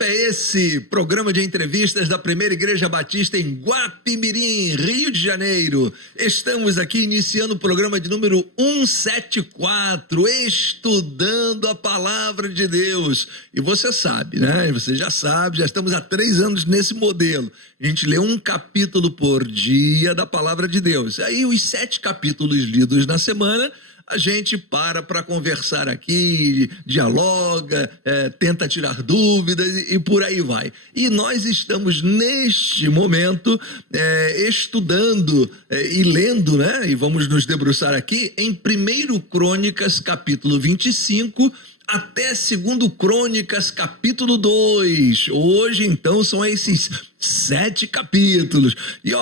bate-papo é esse? Programa de entrevistas da Primeira Igreja Batista em Guapimirim, Rio de Janeiro. Estamos aqui iniciando o programa de número 174, estudando a Palavra de Deus. E você sabe, né? Você já sabe, já estamos há 3 anos nesse modelo. A gente lê um capítulo por dia da Palavra de Deus. Aí os 7 capítulos lidos na semana, a gente para conversar aqui, dialoga, tenta tirar dúvidas e por aí vai. E nós estamos, neste momento, estudando e lendo, né? E vamos nos debruçar aqui em 1 Crônicas, capítulo 25, até 2 Crônicas, capítulo 2. Hoje, então, são esses 7 capítulos. E,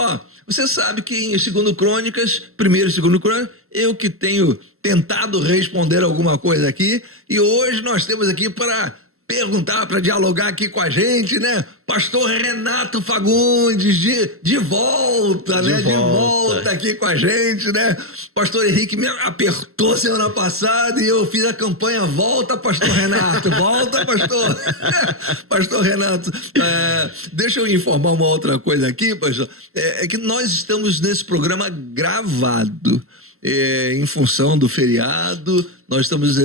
você sabe que em 2 Crônicas, 1º e 2 Crônicas, eu que tenho tentado responder alguma coisa aqui, e hoje nós temos aqui para perguntar, para dialogar aqui com a gente, né? Pastor Renato Fagundes, de volta, né? De volta aqui com a gente, né? Pastor Henrique me apertou semana passada e eu fiz a campanha Volta, Pastor Renato, volta, pastor. Pastor Renato, deixa eu informar uma outra coisa aqui, pastor, é que nós estamos nesse programa gravado. Em função do feriado, nós estamos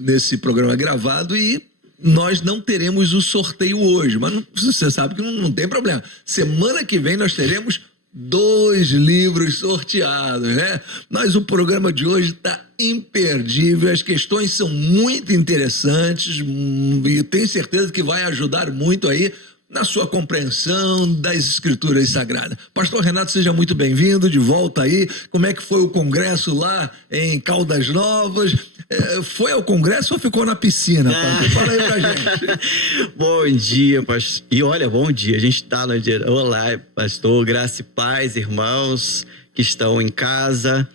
nesse programa gravado e nós não teremos o sorteio hoje, mas você sabe que não tem problema. Semana que vem nós teremos 2 livros sorteados, né? Mas o programa de hoje está imperdível, as questões são muito interessantes e tenho certeza que vai ajudar muito aí na sua compreensão das Escrituras Sagradas. Pastor Renato, seja muito bem-vindo, de volta aí. Como é que foi o congresso lá em Caldas Novas? Foi ao congresso ou ficou na piscina? Fala aí pra gente. Bom dia, pastor. E olha, bom dia. A gente está no dia. Olá, pastor. Graça e paz, irmãos que estão em casa.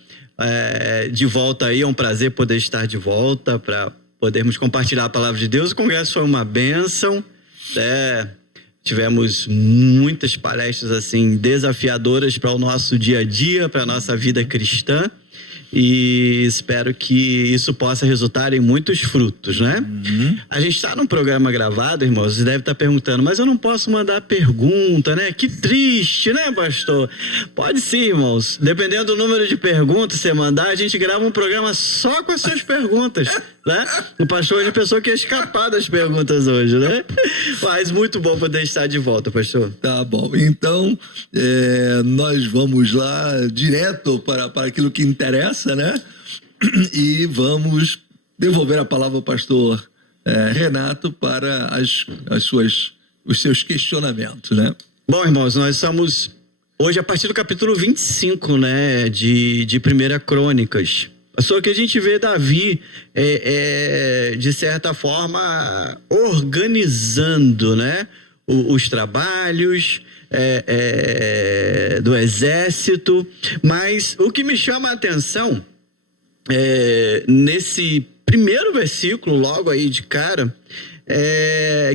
De volta aí, é um prazer poder estar de volta para podermos compartilhar a palavra de Deus. O congresso foi uma bênção. Tivemos muitas palestras assim desafiadoras para o nosso dia a dia, para a nossa vida cristã, e espero que isso possa resultar em muitos frutos, né? A gente está num programa gravado, irmãos, você deve estar perguntando, mas eu não posso mandar pergunta, né? Que triste, né, pastor? Pode sim, irmãos. Dependendo do número de perguntas que você mandar, a gente grava um programa só com as suas perguntas, né? O pastor hoje pensou que ia escapar das perguntas hoje, né? Mas muito bom poder estar de volta, pastor. Tá bom. Então, nós vamos lá direto para aquilo que interessa, né? E vamos devolver a palavra ao pastor Renato para os seus questionamentos, né? Bom, irmãos, nós estamos hoje a partir do capítulo 25, né? De 1 Crônicas. Só que a gente vê Davi, de certa forma, organizando, né, os trabalhos do exército. Mas o que me chama a atenção, nesse primeiro versículo, logo aí de cara,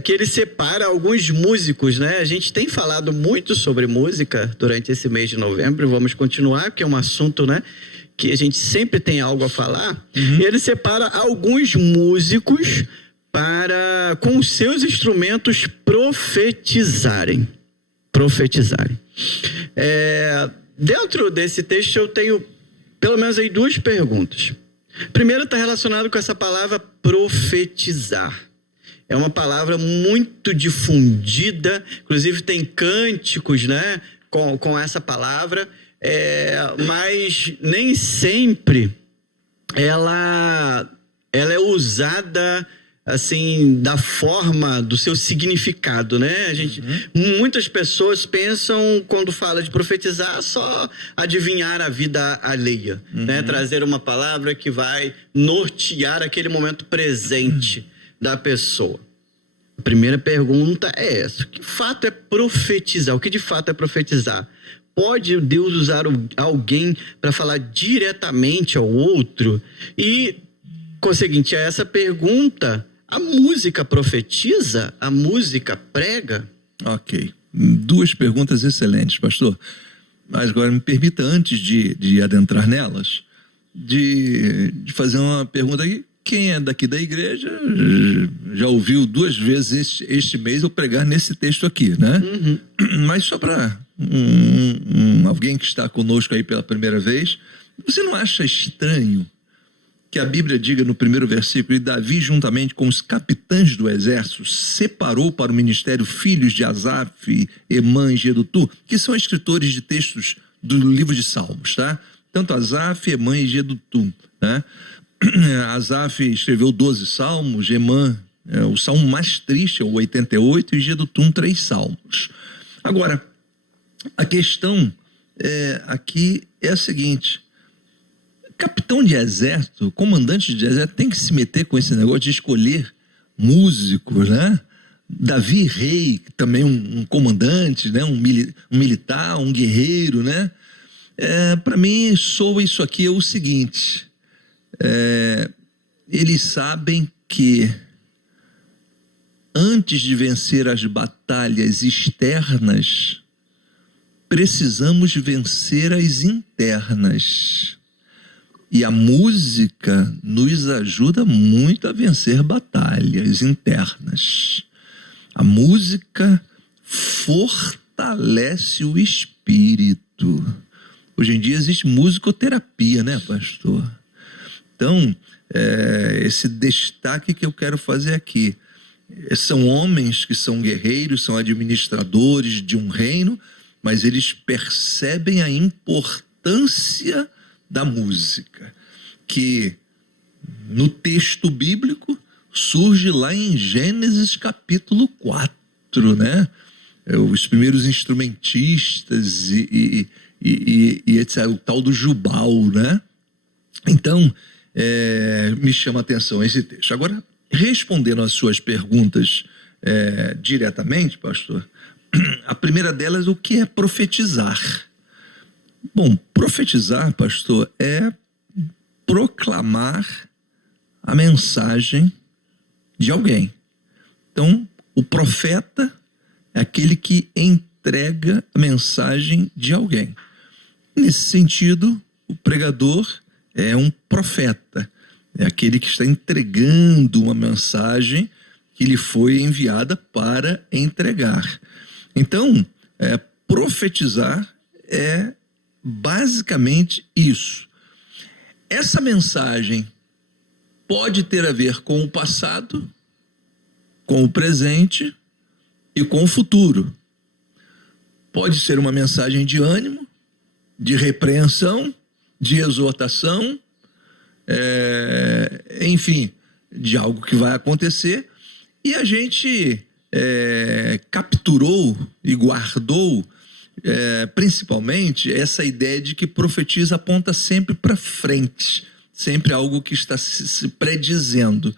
que ele separa alguns músicos, né? A gente tem falado muito sobre música durante esse mês de novembro, vamos continuar, porque é um assunto, né, que a gente sempre tem algo a falar. E ele separa alguns músicos para, com os seus instrumentos, profetizarem. Dentro desse texto eu tenho pelo menos aí 2 perguntas. Primeiro está relacionado com essa palavra profetizar. É uma palavra muito difundida, inclusive tem cânticos, né, com essa palavra. Mas nem sempre ela é usada assim da forma do seu significado, né? Muitas pessoas pensam, quando fala de profetizar, só adivinhar a vida alheia, né? Trazer uma palavra que vai nortear aquele momento presente da pessoa. A primeira pergunta é essa: o que de fato é profetizar? O que de fato é profetizar? Pode Deus usar alguém para falar diretamente ao outro? E, conseguinte, a essa pergunta, a música profetiza? A música prega? Ok. 2 perguntas excelentes, pastor. Mas agora me permita, antes de adentrar nelas, de fazer uma pergunta aqui quem é daqui da igreja já ouviu 2 vezes este mês eu pregar nesse texto aqui, né? Mas só para alguém que está conosco aí pela primeira vez, você não acha estranho que a Bíblia diga no primeiro versículo: e Davi, juntamente com os capitães do exército, separou para o ministério filhos de Asaf, Emã e Jedutum, que são escritores de textos do livro de Salmos, tá? Tanto Asaf, Emã e Jedutum, né? Asaf escreveu 12 salmos, Emã, o salmo mais triste é o 88, e Jedutum 3 salmos. Agora, a questão aqui é a seguinte: capitão de exército, comandante de exército, tem que se meter com esse negócio de escolher músicos, né? Davi, rei, também um comandante, né? um militar, um guerreiro, né? Para mim, soa isso aqui é o seguinte: eles sabem que antes de vencer as batalhas externas, precisamos vencer as internas. E a música nos ajuda muito a vencer batalhas internas. A música fortalece o espírito. Hoje em dia existe musicoterapia, né, pastor? Então, esse destaque que eu quero fazer aqui. São homens que são guerreiros, são administradores de um reino, mas eles percebem a importância da música, que no texto bíblico surge lá em Gênesis capítulo 4, né? Os primeiros instrumentistas e etc., o tal do Jubal, né? Então, me chama a atenção esse texto. Agora, respondendo às suas perguntas diretamente, pastor, a primeira delas, o que é profetizar? Bom, profetizar, pastor, é proclamar a mensagem de alguém. Então, o profeta é aquele que entrega a mensagem de alguém. Nesse sentido, o pregador é um profeta, é aquele que está entregando uma mensagem que lhe foi enviada para entregar. Então, profetizar é basicamente isso. Essa mensagem pode ter a ver com o passado, com o presente e com o futuro. Pode ser uma mensagem de ânimo, de repreensão, de exortação, enfim, de algo que vai acontecer. E a gente capturou e guardou principalmente essa ideia de que profetiza aponta sempre para frente, sempre algo que está se predizendo.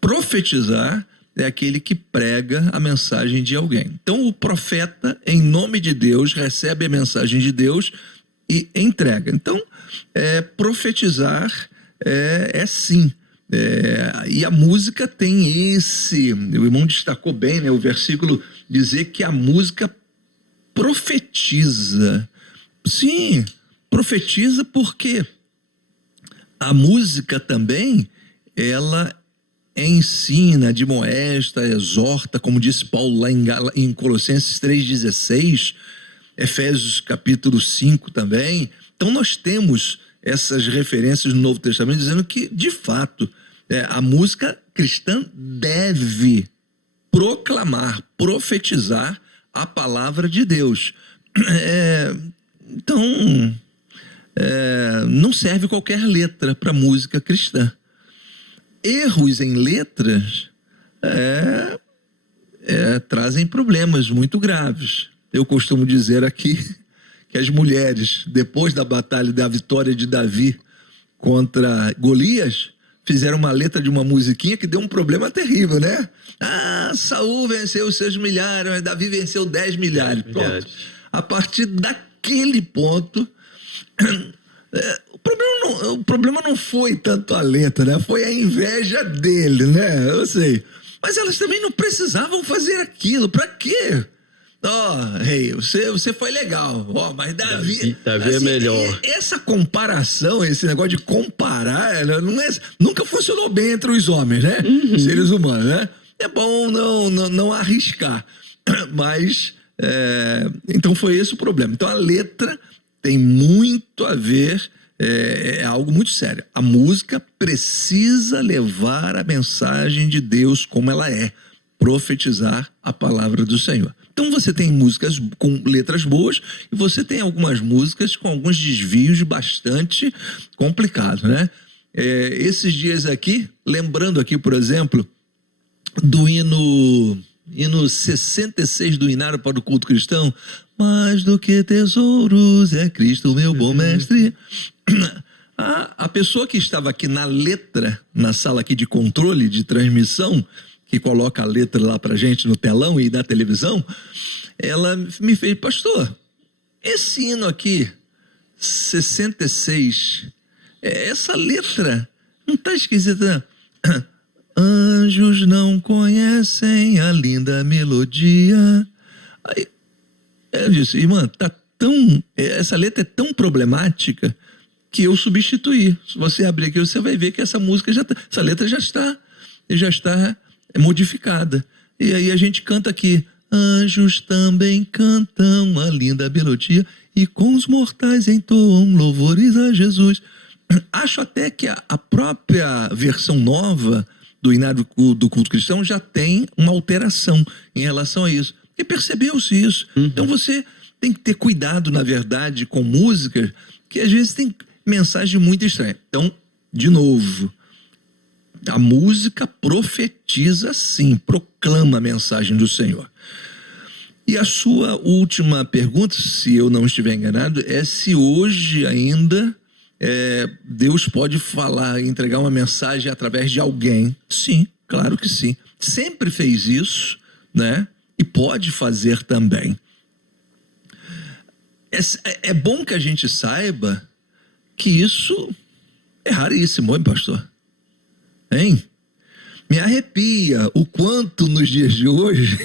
Profetizar é aquele que prega a mensagem de alguém. Então o profeta, em nome de Deus, recebe a mensagem de Deus e entrega. Então profetizar sim. E a música tem esse, o irmão destacou bem, né, o versículo dizer que a música profetiza. Sim, profetiza porque a música também, ela ensina, admoesta, exorta, como disse Paulo lá em Colossenses 3,16, Efésios capítulo 5 também. Então nós temos essas referências no Novo Testamento dizendo que, de fato, a música cristã deve proclamar, profetizar a palavra de Deus. Então, não serve qualquer letra para música cristã. Erros em letras trazem problemas muito graves. Eu costumo dizer aqui que as mulheres, depois da batalha da vitória de Davi contra Golias, fizeram uma letra de uma musiquinha que deu um problema terrível, né? Saul venceu os seus milhares, mas Davi venceu 10 milhares. Pronto. A partir daquele ponto, o problema não foi tanto a letra, né? Foi a inveja dele, né? Eu sei. Mas elas também não precisavam fazer aquilo. Para quê? Rei, você foi legal. Mas Davi é melhor. Essa comparação, esse negócio de comparar, ela nunca funcionou bem entre os homens, né? Seres humanos, né? É bom não arriscar. Mas, então foi esse o problema. Então a letra tem muito a ver, é algo muito sério. A música precisa levar a mensagem de Deus como ela é, profetizar a palavra do Senhor. Então você tem músicas com letras boas e você tem algumas músicas com alguns desvios bastante complicados, né? Esses dias aqui, lembrando aqui, por exemplo, do hino 66 do Inário para o Culto Cristão, mais do que tesouros é Cristo, meu bom mestre. A pessoa que estava aqui na letra, na sala aqui de controle, de transmissão, que coloca a letra lá pra gente no telão e na televisão, ela me fez, pastor, esse hino aqui, 66, essa letra não tá esquisita, não? Anjos não conhecem a linda melodia. Aí eu disse, irmã, essa letra é tão problemática que eu substituí. Se você abrir aqui, você vai ver que essa música essa letra já está modificada. E aí a gente canta aqui, anjos também cantam a linda melodia e com os mortais entoam louvores a Jesus. Acho até que a própria versão nova do Inário do Culto Cristão já tem uma alteração em relação a isso. E percebeu-se isso. Então você tem que ter cuidado, na verdade, com músicas que às vezes tem mensagem muito estranha. Então, de novo, a música profetiza sim, proclama a mensagem do Senhor. E a sua última pergunta, se eu não estiver enganado, é se hoje ainda Deus pode falar, entregar uma mensagem através de alguém. Sim, claro que sim. Sempre fez isso, né? E pode fazer também. É bom que a gente saiba que isso é raríssimo, hein, pastor? Hein? Me arrepia o quanto nos dias de hoje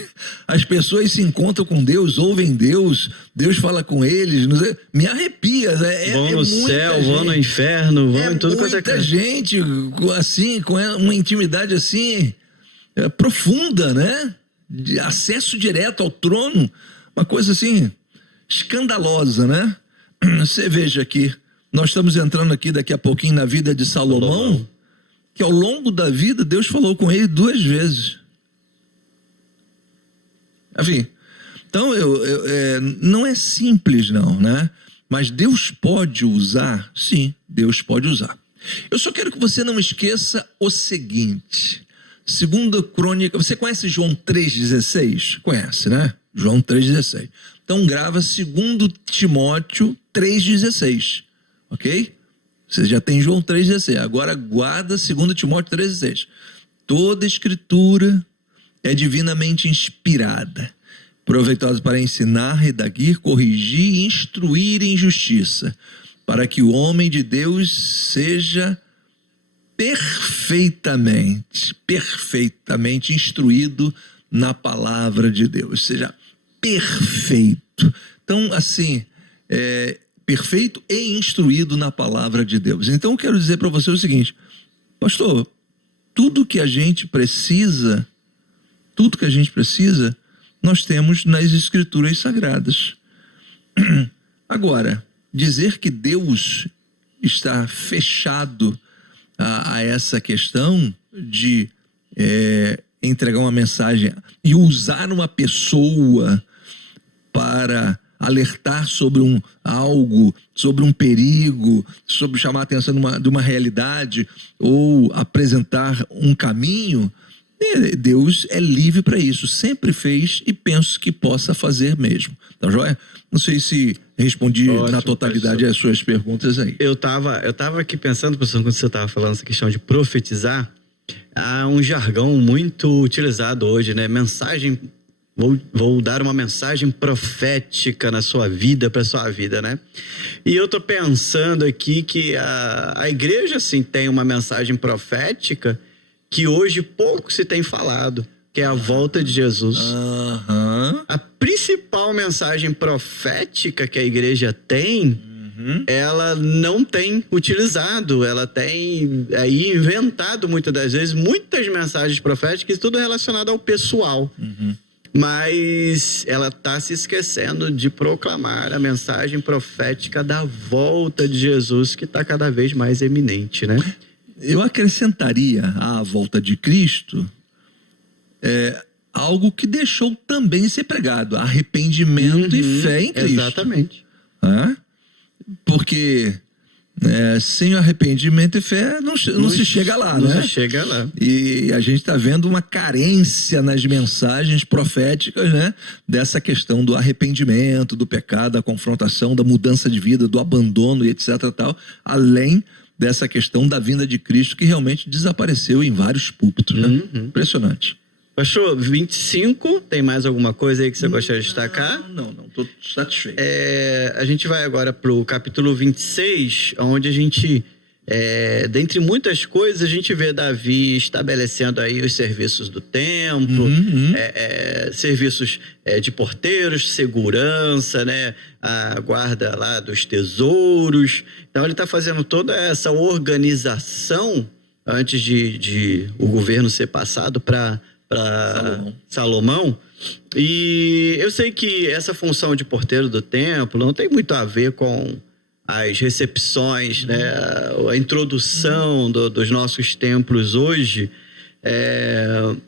as pessoas se encontram com Deus, ouvem Deus, Deus fala com eles. Me arrepia. Vão no céu, vão no inferno, vão em tudo quanto é muita gente assim, com uma intimidade assim profunda, né? De acesso direto ao trono, uma coisa assim escandalosa, né? Você veja aqui, nós estamos entrando aqui daqui a pouquinho na vida de Salomão, que ao longo da vida Deus falou com ele 2 vezes. Enfim, então não é simples não, né? Mas Deus pode usar, sim, Deus pode usar. Eu só quero que você não esqueça o seguinte, 2 Crônica, você conhece João 3,16? Conhece, né? João 3,16. Então grava 2 Timóteo 3,16, ok? Você já tem João 3,16. Agora guarda 2 Timóteo 3,16. Toda escritura é divinamente inspirada, proveitosa para ensinar, redarguir, corrigir e instruir em justiça, para que o homem de Deus seja perfeitamente instruído na palavra de Deus. Seja perfeito. Então, assim, perfeito e instruído na palavra de Deus. Então eu quero dizer para você o seguinte, pastor, tudo que a gente precisa, nós temos nas escrituras sagradas. Agora, dizer que Deus está fechado a essa questão de entregar uma mensagem e usar uma pessoa para alertar sobre algo, sobre um perigo, sobre chamar a atenção de uma realidade ou apresentar um caminho, Deus é livre para isso, sempre fez e penso que possa fazer mesmo. Tá joia? Não sei se respondi na totalidade as suas perguntas aí. Eu tava aqui pensando, professor, quando você estava falando essa questão de profetizar, há um jargão muito utilizado hoje, né? Mensagem... Vou dar uma mensagem profética na sua vida, para sua vida, né? E eu tô pensando aqui que a igreja, assim, tem uma mensagem profética que hoje pouco se tem falado, que é a volta de Jesus. A principal mensagem profética que a igreja tem, ela não tem utilizado, ela tem aí inventado muitas das vezes muitas mensagens proféticas, tudo relacionado ao pessoal. Mas ela está se esquecendo de proclamar a mensagem profética da volta de Jesus, que está cada vez mais eminente, né? Eu acrescentaria à volta de Cristo algo que deixou também ser pregado: arrependimento e fé em Cristo. Exatamente. Porque sem arrependimento e fé não se chega lá, né? Não se chega lá. E a gente está vendo uma carência nas mensagens proféticas, né? Dessa questão do arrependimento, do pecado, da confrontação, da mudança de vida, do abandono e etc. tal, além dessa questão da vinda de Cristo, que realmente desapareceu em vários púlpitos, né? Impressionante. Pastor, 25, tem mais alguma coisa aí que você gostaria de destacar? Não, estou satisfeito. A gente vai agora para o capítulo 26, onde a gente, dentre muitas coisas, a gente vê Davi estabelecendo aí os serviços do templo, serviços de porteiros, segurança, né? A guarda lá dos tesouros. Então ele está fazendo toda essa organização antes de o governo ser passado para Salomão. E eu sei que essa função de porteiro do templo não tem muito a ver com as recepções, né? A introdução dos nossos templos hoje,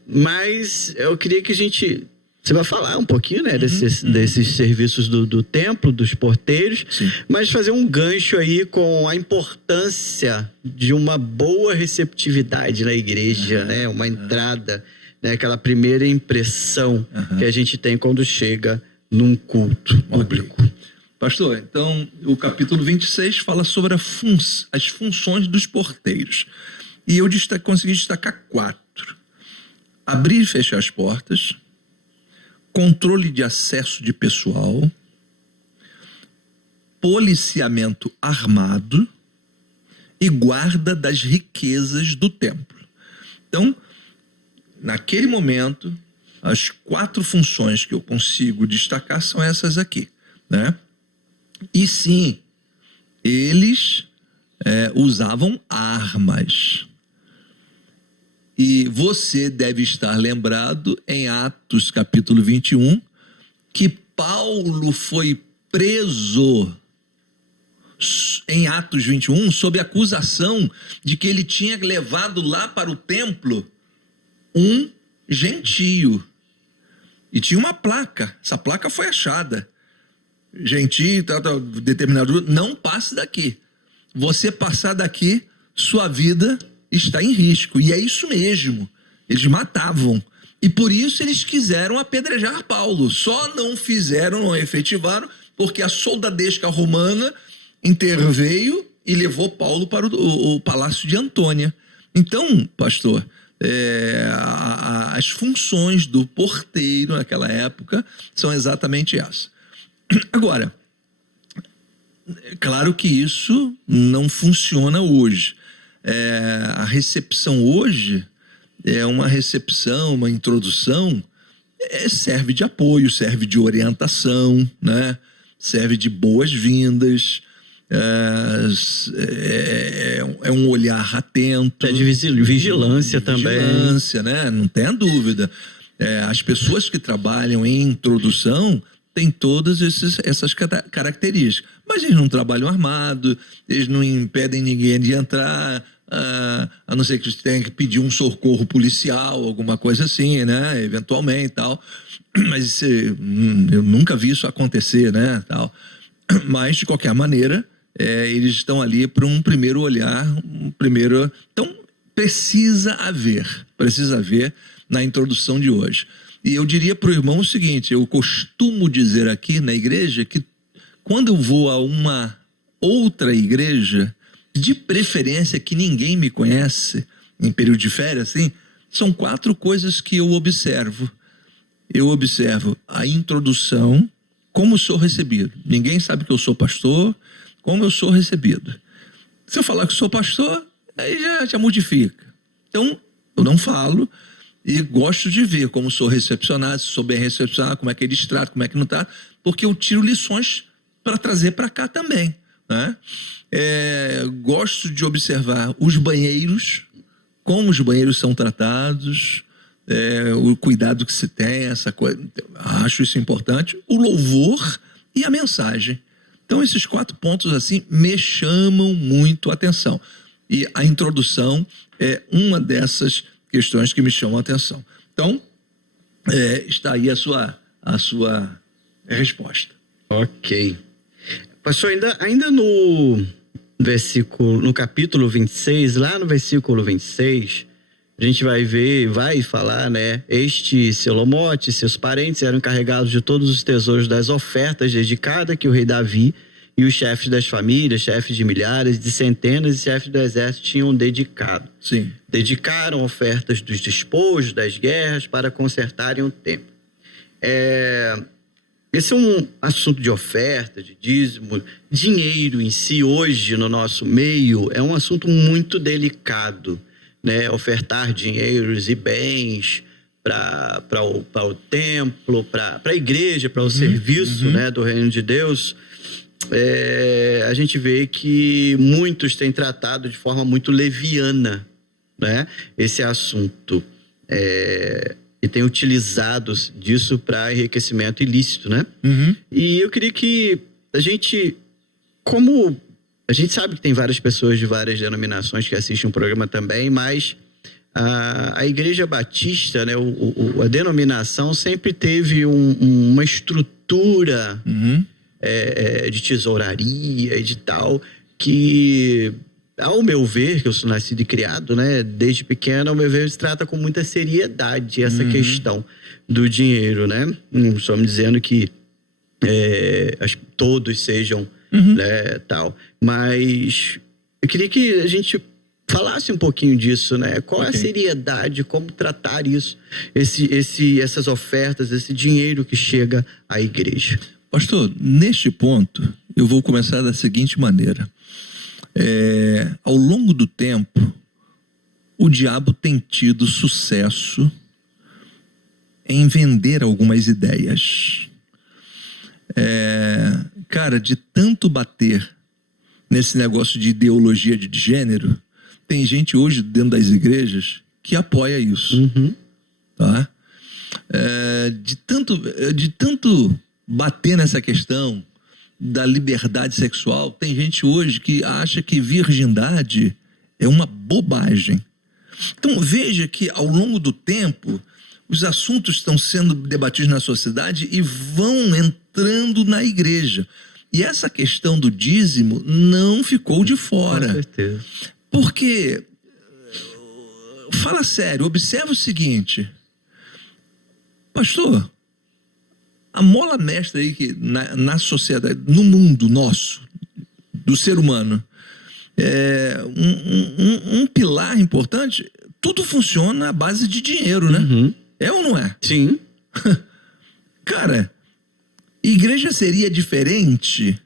mas eu queria que você vai falar um pouquinho, né, desses serviços do templo, dos porteiros. Sim. Mas fazer um gancho aí com a importância de uma boa receptividade na igreja, né? Uma entrada, né? Aquela primeira impressão que a gente tem quando chega num culto público. Pastor, então o capítulo 26 fala sobre as funções dos porteiros. E eu consegui destacar 4. Abrir e fechar as portas, controle de acesso de pessoal, policiamento armado e guarda das riquezas do templo. Então, naquele momento, as 4 funções que eu consigo destacar são essas aqui, né? E sim, eles usavam armas. E você deve estar lembrado em Atos capítulo 21 que Paulo foi preso em Atos 21 sob acusação de que ele tinha levado lá para o templo um gentio. E tinha uma placa, essa placa foi achada. Gentio, determinado, não passe daqui. Você passar daqui, sua vida está em risco. E é isso mesmo. Eles matavam. E por isso eles quiseram apedrejar Paulo. Só não fizeram, não efetivaram, porque a soldadesca romana interveio e levou Paulo para o palácio de Antônia. Então, pastor, as funções do porteiro naquela época são exatamente essas. Agora, claro que isso não funciona hoje. A recepção hoje é uma recepção, uma introdução, serve de apoio, serve de orientação, né? Serve de boas-vindas, é um olhar atento. É de vigilância também. Vigilância, né? Não tenha dúvida. As pessoas que trabalham em introdução têm todas essas características. Mas eles não trabalham armado, eles não impedem ninguém de entrar, a não ser que tenha que pedir um socorro policial, alguma coisa assim, né? Eventualmente e tal. Mas eu nunca vi isso acontecer, né? Tal. Mas, de qualquer maneira, eles estão ali para um primeiro olhar, Então, precisa haver na introdução de hoje. E eu diria para o irmão o seguinte: eu costumo dizer aqui na igreja que quando eu vou a uma outra igreja, de preferência que ninguém me conhece, em período de férias, assim, são 4 coisas que eu observo. Eu observo a introdução, como sou recebido. Ninguém sabe que eu sou pastor, como eu sou recebido. Se eu falar que sou pastor, aí já modifica. Então, eu não falo. e gosto de ver como sou recepcionado, se sou bem recepcionado, como é que eles tratam, como é que não tratam, porque eu tiro lições para trazer para cá também, né? Gosto de observar os banheiros, como os banheiros são tratados, o cuidado que se tem, essa coisa. Acho isso importante. O louvor e a mensagem. Então, esses 4 pontos assim me chamam muito a atenção. E a introdução é uma dessas questões que me chamam a atenção. Então, está aí a sua resposta. Ok. Pastor, ainda no capítulo 26, lá no versículo 26, a gente vai falar, né? Este Selomote e seus parentes eram encarregados de todos os tesouros das ofertas dedicadas que o rei Davi e os chefes das famílias, chefes de milhares, de centenas e chefes do exército tinham dedicado. Sim. Dedicaram ofertas dos despojos, das guerras, para consertarem o templo. Esse é um assunto de oferta, de dízimo. Dinheiro em si, hoje, no nosso meio, é um assunto muito delicado, né? Ofertar dinheiros e bens para o templo, para a igreja, para o serviço, né, do reino de Deus. A gente vê que muitos têm tratado de forma muito leviana, né, esse assunto. E tem utilizado disso para enriquecimento ilícito, né? E eu queria que a gente, como a gente sabe que tem várias pessoas de várias denominações que assistem o programa também, mas a Igreja Batista, né, a denominação sempre teve uma estrutura de tesouraria e de tal, que, ao meu ver, que eu sou nascido e criado, né, desde pequeno, ao meu ver, se trata com muita seriedade essa questão do dinheiro, né? Não estamos dizendo que todos sejam, né, tal, mas eu queria que a gente falasse um pouquinho disso, né? Qual é a seriedade, como tratar isso, essas ofertas, esse dinheiro que chega à igreja? Pastor, neste ponto, eu vou começar da seguinte maneira. Ao longo do tempo, o diabo tem tido sucesso em vender algumas ideias. Cara, de tanto bater nesse negócio de ideologia de gênero, tem gente hoje dentro das igrejas que apoia isso. Tá? De tanto bater nessa questão da liberdade sexual, tem gente hoje que acha que virgindade é uma bobagem. Então veja que ao longo do tempo os assuntos estão sendo debatidos na sociedade e vão entrando na igreja. E essa questão do dízimo não ficou de fora. Com certeza. Porque, fala sério, observa o seguinte, pastor, a mola mestra aí que na sociedade, no mundo nosso, do ser humano, um pilar importante, tudo funciona à base de dinheiro, né? É ou não é? Sim. Cara, igreja seria diferente?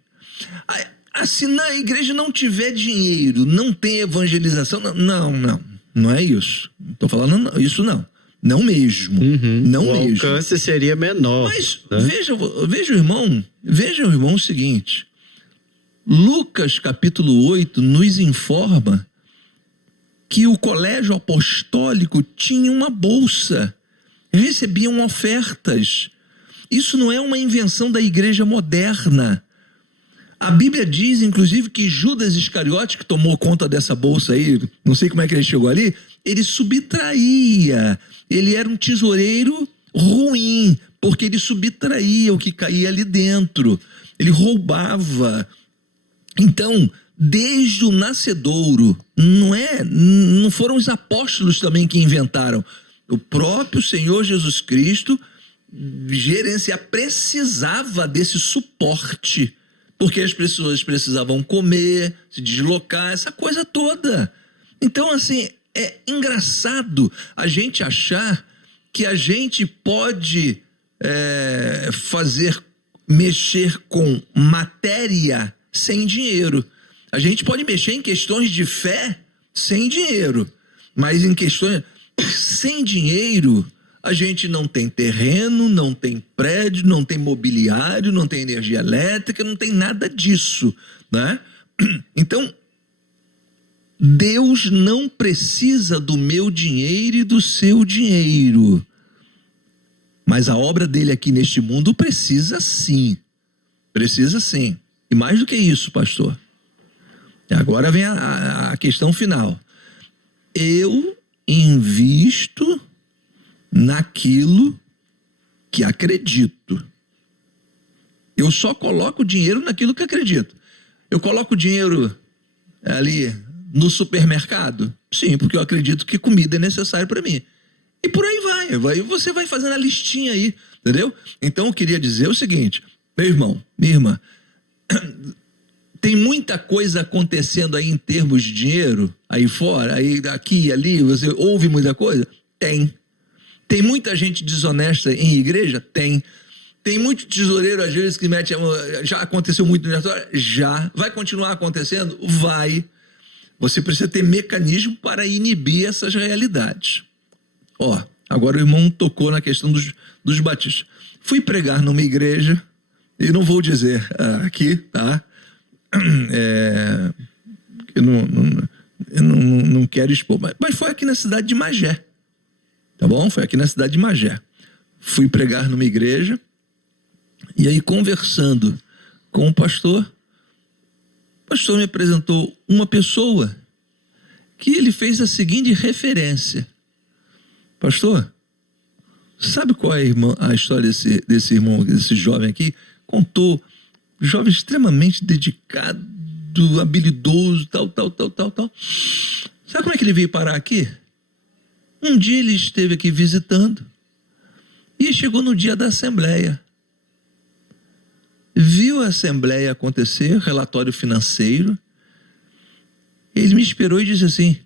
Se na igreja não tiver dinheiro, não tem evangelização, não é isso. Estou falando isso não. Não mesmo. Não o mesmo. O alcance seria menor. Mas né? veja o irmão o seguinte. Lucas capítulo 8 nos informa que o colégio apostólico tinha uma bolsa. Recebiam ofertas. Isso não é uma invenção da igreja moderna. A Bíblia diz, inclusive, que Judas Iscariote, que tomou conta dessa bolsa aí, não sei como é que ele chegou ali, ele subtraía. Ele era um tesoureiro ruim, porque ele subtraía o que caía ali dentro. Ele roubava. Então, desde o nascedouro, não foram os apóstolos também que inventaram. O próprio Senhor Jesus Cristo precisava desse suporte, porque as pessoas precisavam comer, se deslocar, essa coisa toda. Então, assim, é engraçado a gente achar que a gente pode mexer com matéria sem dinheiro. A gente pode mexer em questões de fé sem dinheiro, mas em questões... sem dinheiro, a gente não tem terreno, não tem prédio, não tem mobiliário, não tem energia elétrica, não tem nada disso, né? Então, Deus não precisa do meu dinheiro e do seu dinheiro. Mas a obra dele aqui neste mundo precisa sim. Precisa sim. E mais do que isso, pastor. Agora vem a questão final. Eu invisto naquilo que acredito. Eu só coloco dinheiro naquilo que acredito. Eu coloco dinheiro ali no supermercado? Sim, porque eu acredito que comida é necessária para mim. E por aí vai. Você vai fazendo a listinha aí, entendeu? Então eu queria dizer o seguinte, meu irmão, minha irmã, tem muita coisa acontecendo aí em termos de dinheiro, aí fora, aí aqui e ali, você ouve muita coisa? Tem. Tem muita gente desonesta em igreja? Tem. Tem muito tesoureiro, às vezes, que mete... Já aconteceu muito na história? Já. Vai continuar acontecendo? Vai. Você precisa ter mecanismo para inibir essas realidades. Ó, agora o irmão tocou na questão dos batistas. Fui pregar numa igreja, e não vou dizer aqui, tá? Eu não quero expor, mas foi aqui na cidade de Magé. Tá bom? Foi aqui na cidade de Magé. Fui pregar numa igreja, e aí conversando com o pastor me apresentou uma pessoa que ele fez a seguinte referência. Pastor, sabe qual é a história desse irmão, desse jovem aqui? Contou, jovem extremamente dedicado, habilidoso, tal. Sabe como é que ele veio parar aqui? Um dia ele esteve aqui visitando e chegou no dia da assembleia. Viu a assembleia acontecer, relatório financeiro. Ele me esperou e disse assim: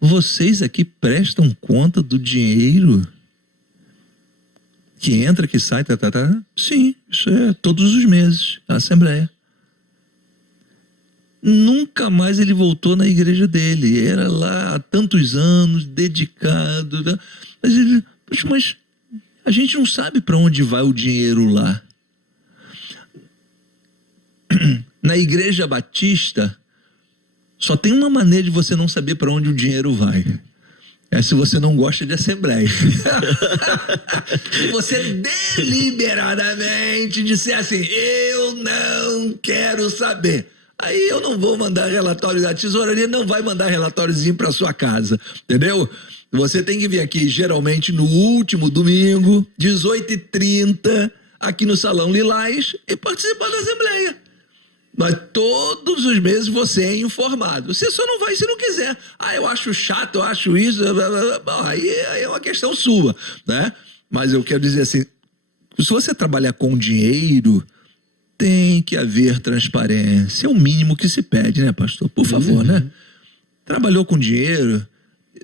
vocês aqui prestam conta do dinheiro que entra, que sai, tá? Sim, isso é todos os meses, a assembleia. Nunca mais ele voltou na igreja dele. Era lá há tantos anos, dedicado. Tá? Mas a gente não sabe para onde vai o dinheiro lá. Na igreja batista, só tem uma maneira de você não saber para onde o dinheiro vai. É se você não gosta de assembleia. Você deliberadamente disser assim: eu não quero saber. Aí eu não vou mandar relatório da tesouraria, não vai mandar relatóriozinho para sua casa, entendeu? Você tem que vir aqui geralmente no último domingo, 18h30, aqui no Salão Lilás, e participar da assembleia. Mas todos os meses você é informado. Você só não vai se não quiser. Eu acho chato, eu acho isso. Aí é uma questão sua, né? Mas eu quero dizer assim, se você trabalhar com dinheiro, tem que haver transparência. É o mínimo que se pede, né, pastor? Por favor, né? Trabalhou com dinheiro.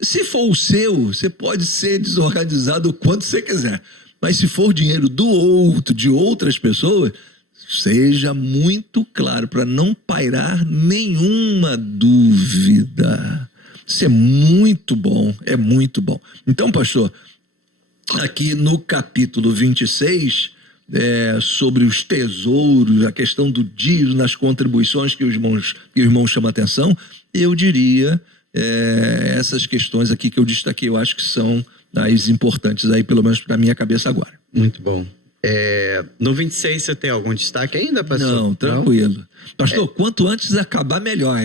Se for o seu, você pode ser desorganizado o quanto você quiser. Mas se for dinheiro do outro, de outras pessoas, seja muito claro para não pairar nenhuma dúvida. Isso é muito bom, é muito bom. Então, pastor, aqui no capítulo 26, sobre os tesouros, a questão do dízimo, nas contribuições que o irmão chama atenção, eu diria essas questões aqui que eu destaquei, eu acho que são as importantes aí, pelo menos para minha cabeça agora. Muito bom. No 26 você tem algum destaque ainda, pastor? Não, tranquilo. Pastor, quanto antes acabar, melhor.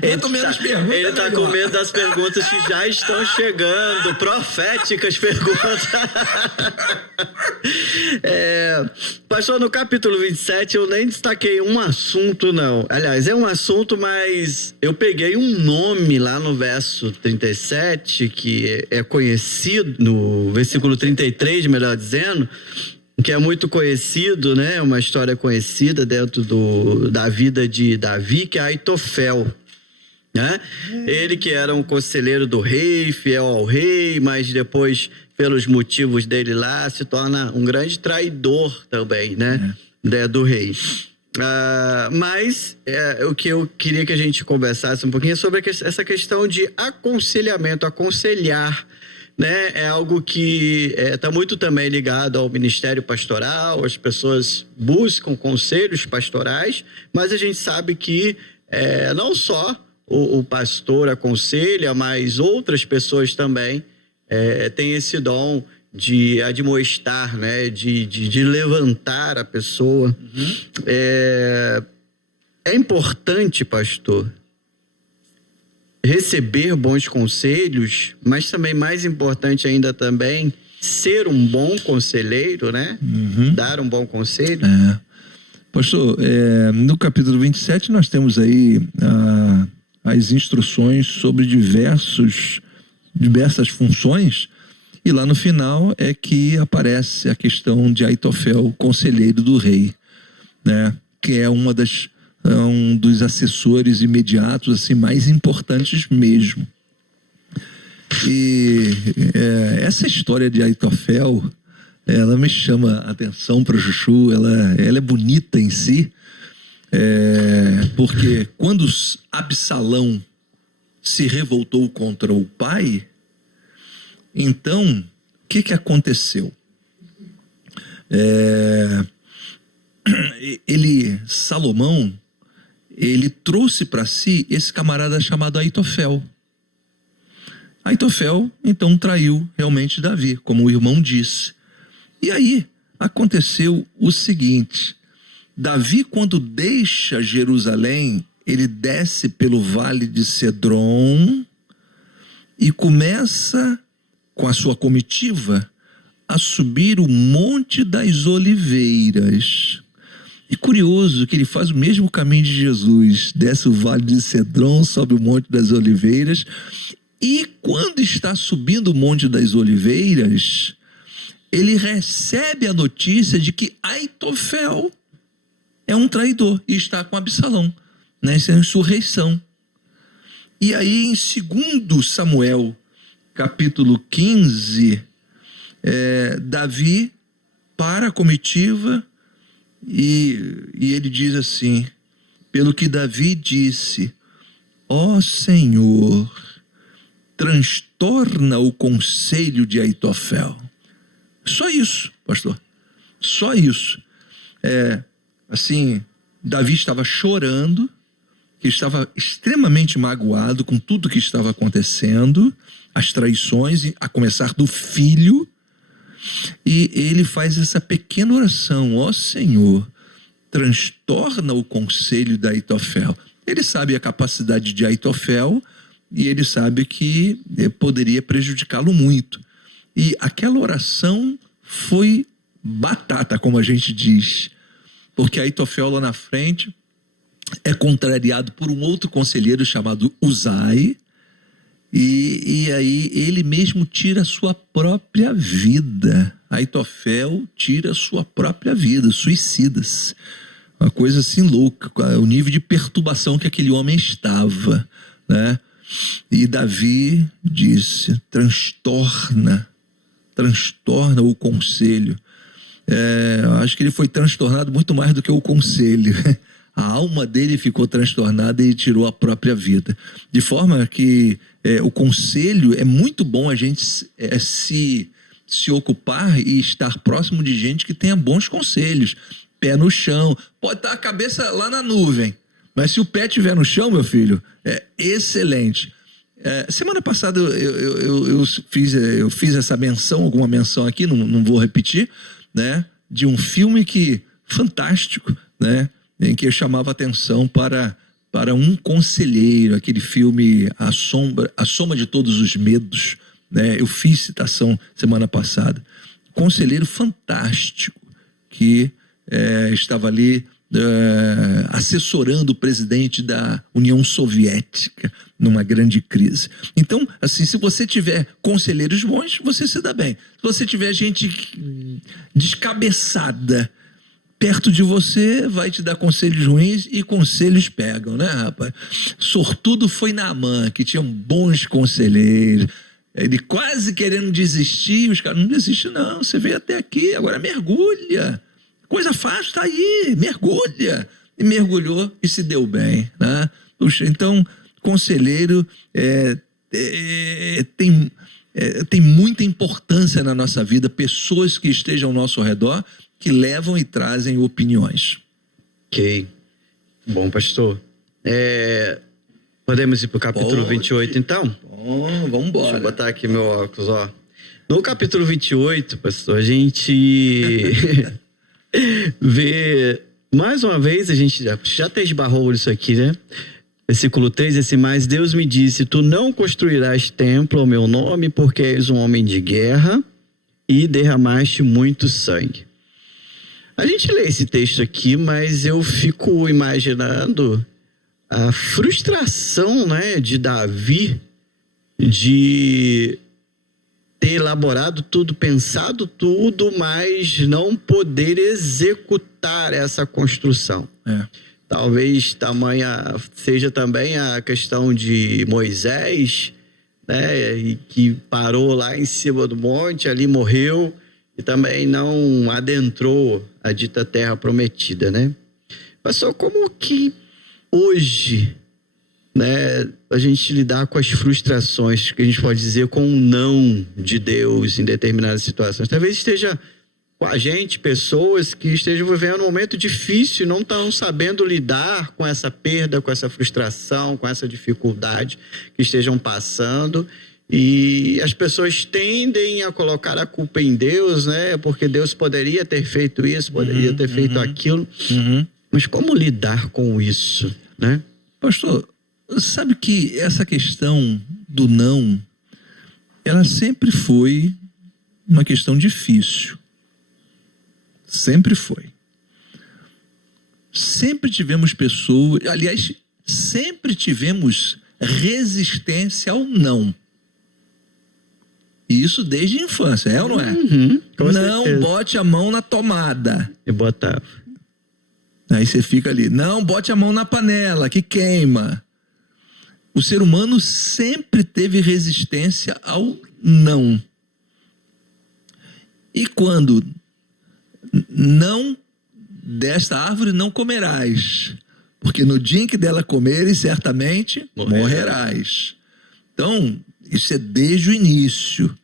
Quanto menos perguntas, ele está com medo das perguntas que já estão chegando, proféticas perguntas. Pastor, no capítulo 27 eu nem destaquei um assunto, não. Aliás, é um assunto, mas eu peguei um nome lá no verso 37, que é conhecido, no versículo 33, melhor dizendo, que é muito conhecido, né? Uma história conhecida dentro da vida de Davi, que é Aitofel, né? Ele que era um conselheiro do rei, fiel ao rei, mas depois, pelos motivos dele lá, se torna um grande traidor também, né? Do rei. Mas o que eu queria que a gente conversasse um pouquinho é sobre essa questão de aconselhamento, aconselhar, né? É algo que está muito também ligado ao ministério pastoral, as pessoas buscam conselhos pastorais, mas a gente sabe que não só o pastor aconselha, mas outras pessoas também têm esse dom de admoestar, né? de levantar a pessoa. Uhum. É importante, pastor, receber bons conselhos, mas também mais importante ainda também, ser um bom conselheiro, né? Uhum. Dar um bom conselho. Pastor, no capítulo 27 nós temos aí as instruções sobre diversas funções, e lá no final é que aparece a questão de Aitofel, conselheiro do rei, né? Que é um dos assessores imediatos assim, mais importantes mesmo. E essa história de Aitofel, ela me chama a atenção para o Chuchu, ela é bonita em si, porque quando Absalão se revoltou contra o pai, então, o que aconteceu? Salomão, ele trouxe para si esse camarada chamado Aitofel. Aitofel, então, traiu realmente Davi, como o irmão disse. E aí, aconteceu o seguinte: Davi, quando deixa Jerusalém, ele desce pelo vale de Cedron e começa, com a sua comitiva, a subir o Monte das Oliveiras. E curioso que ele faz o mesmo caminho de Jesus, desce o Vale de Cedron, sobe o Monte das Oliveiras, e quando está subindo o Monte das Oliveiras, ele recebe a notícia de que Aitofel é um traidor e está com Absalão nessa insurreição. E aí, em 2 Samuel, capítulo 15, Davi para a comitiva e ele diz assim: pelo que Davi disse, ó Senhor, transtorna o conselho de Aitofel. Só isso, pastor, só isso. Assim, Davi estava chorando, que estava extremamente magoado com tudo que estava acontecendo, as traições, a começar do filho, e ele faz essa pequena oração: ó Senhor, transtorna o conselho de Aitofel. Ele sabe a capacidade de Aitofel e ele sabe que poderia prejudicá-lo muito. E aquela oração foi batata, como a gente diz, porque Aitofel lá na frente é contrariado por um outro conselheiro chamado Uzai, e aí ele mesmo tira a sua própria vida. Aitofel tira a sua própria vida, suicida-se. Uma coisa assim louca, o nível de perturbação que aquele homem estava, né? E Davi disse: transtorna o conselho. Eu acho que ele foi transtornado muito mais do que o conselho. A alma dele ficou transtornada e ele tirou a própria vida. De forma que o conselho, é muito bom a gente se ocupar e estar próximo de gente que tenha bons conselhos. Pé no chão, pode estar a cabeça lá na nuvem, mas se o pé estiver no chão, meu filho, é excelente. Semana passada eu fiz essa menção, alguma menção aqui, não vou repetir, né, de um filme fantástico, né, em que eu chamava atenção para um conselheiro, aquele filme A Soma de Todos os Medos, né? Eu fiz citação semana passada. Conselheiro fantástico que estava ali assessorando o presidente da União Soviética numa grande crise. Então, assim, se você tiver conselheiros bons, você se dá bem. Se você tiver gente descabeçada perto de você, vai te dar conselhos ruins, e conselhos pegam, né, rapaz? Sortudo foi Naamã, que tinha bons conselheiros. Ele quase querendo desistir, os caras: não desiste não, você veio até aqui, agora mergulha. Coisa fácil, tá aí, mergulha. e mergulhou e se deu bem, né? Puxa, então, conselheiro tem muita importância na nossa vida, pessoas que estejam ao nosso redor, que levam e trazem opiniões. Ok. Bom, pastor. Podemos ir para o capítulo 28, então? Bom, vamos embora. Deixa eu botar aqui meu óculos, ó. No capítulo 28, pastor, a gente vê, mais uma vez, a gente já até esbarrou isso aqui, né? Versículo 3, esse mais, Deus me disse, tu não construirás templo ao meu nome, porque és um homem de guerra e derramaste muito sangue. A gente lê esse texto aqui, mas eu fico imaginando a frustração, né, de Davi de ter elaborado tudo, pensado tudo, mas não poder executar essa construção. Talvez tamanha seja também a questão de Moisés, né, e que parou lá em cima do monte, ali morreu e também não adentrou a dita terra prometida, né? Pastor, como que hoje, né, a gente lidar com as frustrações que a gente pode dizer com o não de Deus em determinadas situações? Talvez esteja com a gente pessoas que estejam vivendo um momento difícil e não estão sabendo lidar com essa perda, com essa frustração, com essa dificuldade que estejam passando, e as pessoas tendem a colocar a culpa em Deus, né? Porque Deus poderia ter feito isso, poderia ter feito aquilo. Mas como lidar com isso, né? Pastor, sabe que essa questão do não, ela sempre foi uma questão difícil. Sempre foi. Sempre tivemos pessoas, aliás, sempre tivemos resistência ao não. E isso desde a infância, é ou não é? Não certeza. Bote a mão na tomada. Eu botava. Aí você fica ali, não bote a mão na panela, que queima. O ser humano sempre teve resistência ao não. E quando não desta árvore não comerás, porque no dia em que dela comeres, certamente morrerás. Então, isso é desde o início.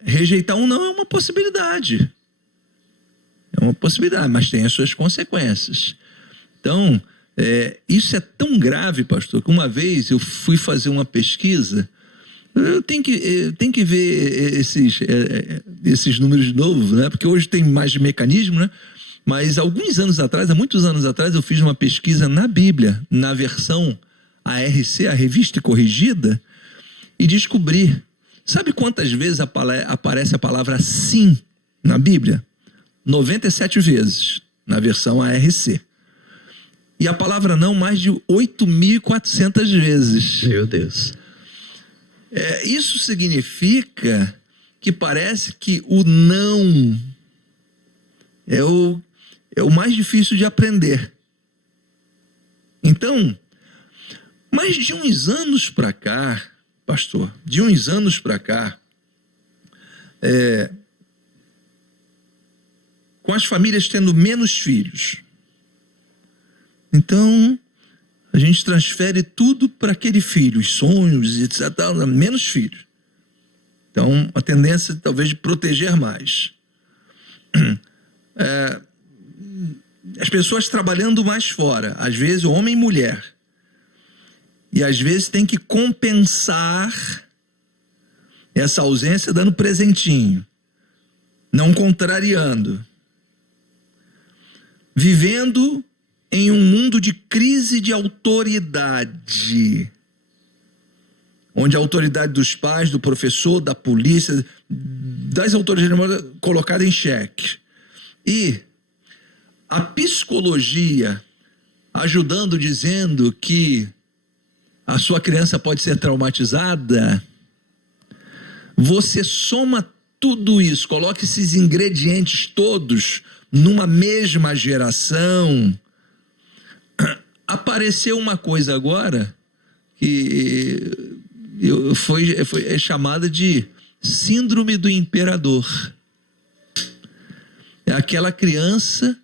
Rejeitar um não é uma possibilidade. É uma possibilidade, mas tem as suas consequências. Então, isso é tão grave, pastor, que uma vez eu fui fazer uma pesquisa. Eu tenho que ver esses números de novo, né? Porque hoje tem mais mecanismo, né? Mas há muitos anos atrás, eu fiz uma pesquisa na Bíblia, na versão ARC, a Revista Corrigida, e descobri, sabe quantas vezes aparece a palavra sim na Bíblia? 97 vezes, na versão ARC. E a palavra não, mais de 8.400 vezes. Meu Deus. Isso significa que parece que o não é o mais difícil de aprender. Então, mas de uns anos para cá, pastor, com as famílias tendo menos filhos, então a gente transfere tudo para aquele filho, os sonhos, etc., menos filhos. Então, a tendência talvez de proteger mais. As pessoas trabalhando mais fora, às vezes homem e mulher, e às vezes tem que compensar essa ausência dando presentinho, não contrariando, vivendo em um mundo de crise de autoridade, onde a autoridade dos pais, do professor, da polícia, das autoridades colocada em xeque. E a psicologia ajudando, dizendo que a sua criança pode ser traumatizada. Você soma tudo isso, coloca esses ingredientes todos numa mesma geração. Apareceu uma coisa agora que é chamada de síndrome do imperador. É aquela criança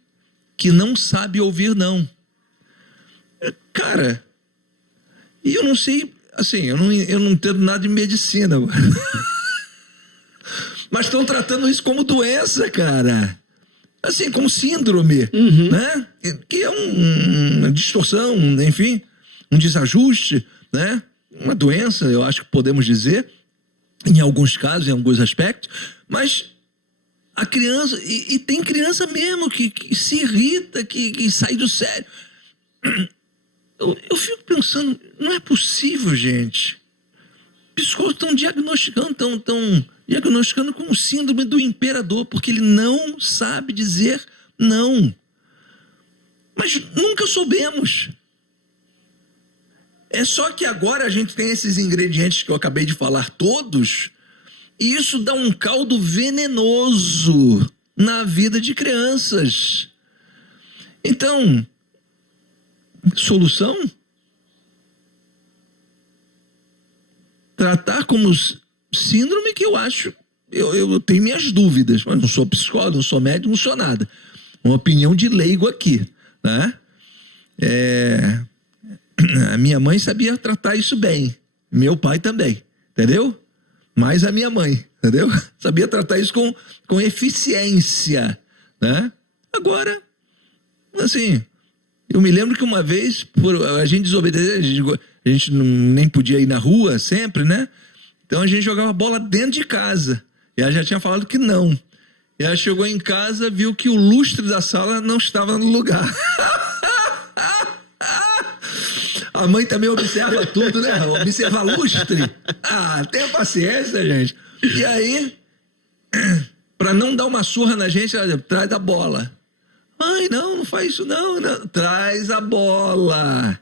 que não sabe ouvir não. Cara, e eu não sei, assim, eu não entendo nada de medicina. Mas estão tratando isso como doença, cara. Assim, como síndrome, né? Que é uma distorção, enfim, um desajuste, né? Uma doença, eu acho que podemos dizer, em alguns casos, em alguns aspectos, mas a criança, e tem criança mesmo que se irrita, que sai do sério. Eu fico pensando, não é possível, gente. Psicólogos estão diagnosticando com o síndrome do imperador, porque ele não sabe dizer não. Mas nunca soubemos. É só que agora a gente tem esses ingredientes que eu acabei de falar todos, e isso dá um caldo venenoso na vida de crianças. Então, solução? Tratar como síndrome, que eu acho, eu tenho minhas dúvidas, mas não sou psicólogo, não sou médico, não sou nada. Uma opinião de leigo aqui, né? A minha mãe sabia tratar isso bem, meu pai também, entendeu? Mais a minha mãe, entendeu? Sabia tratar isso com eficiência, né? Agora, assim, eu me lembro que uma vez, a gente desobedeceu, a gente nem podia ir na rua sempre, né? Então a gente jogava bola dentro de casa. E ela já tinha falado que não. E ela chegou em casa, viu que o lustre da sala não estava no lugar. A mãe também observa tudo, né? Observa lustre. Tenha paciência, gente. E aí, para não dar uma surra na gente, ela traz a bola. Mãe, não faz isso não. Traz a bola.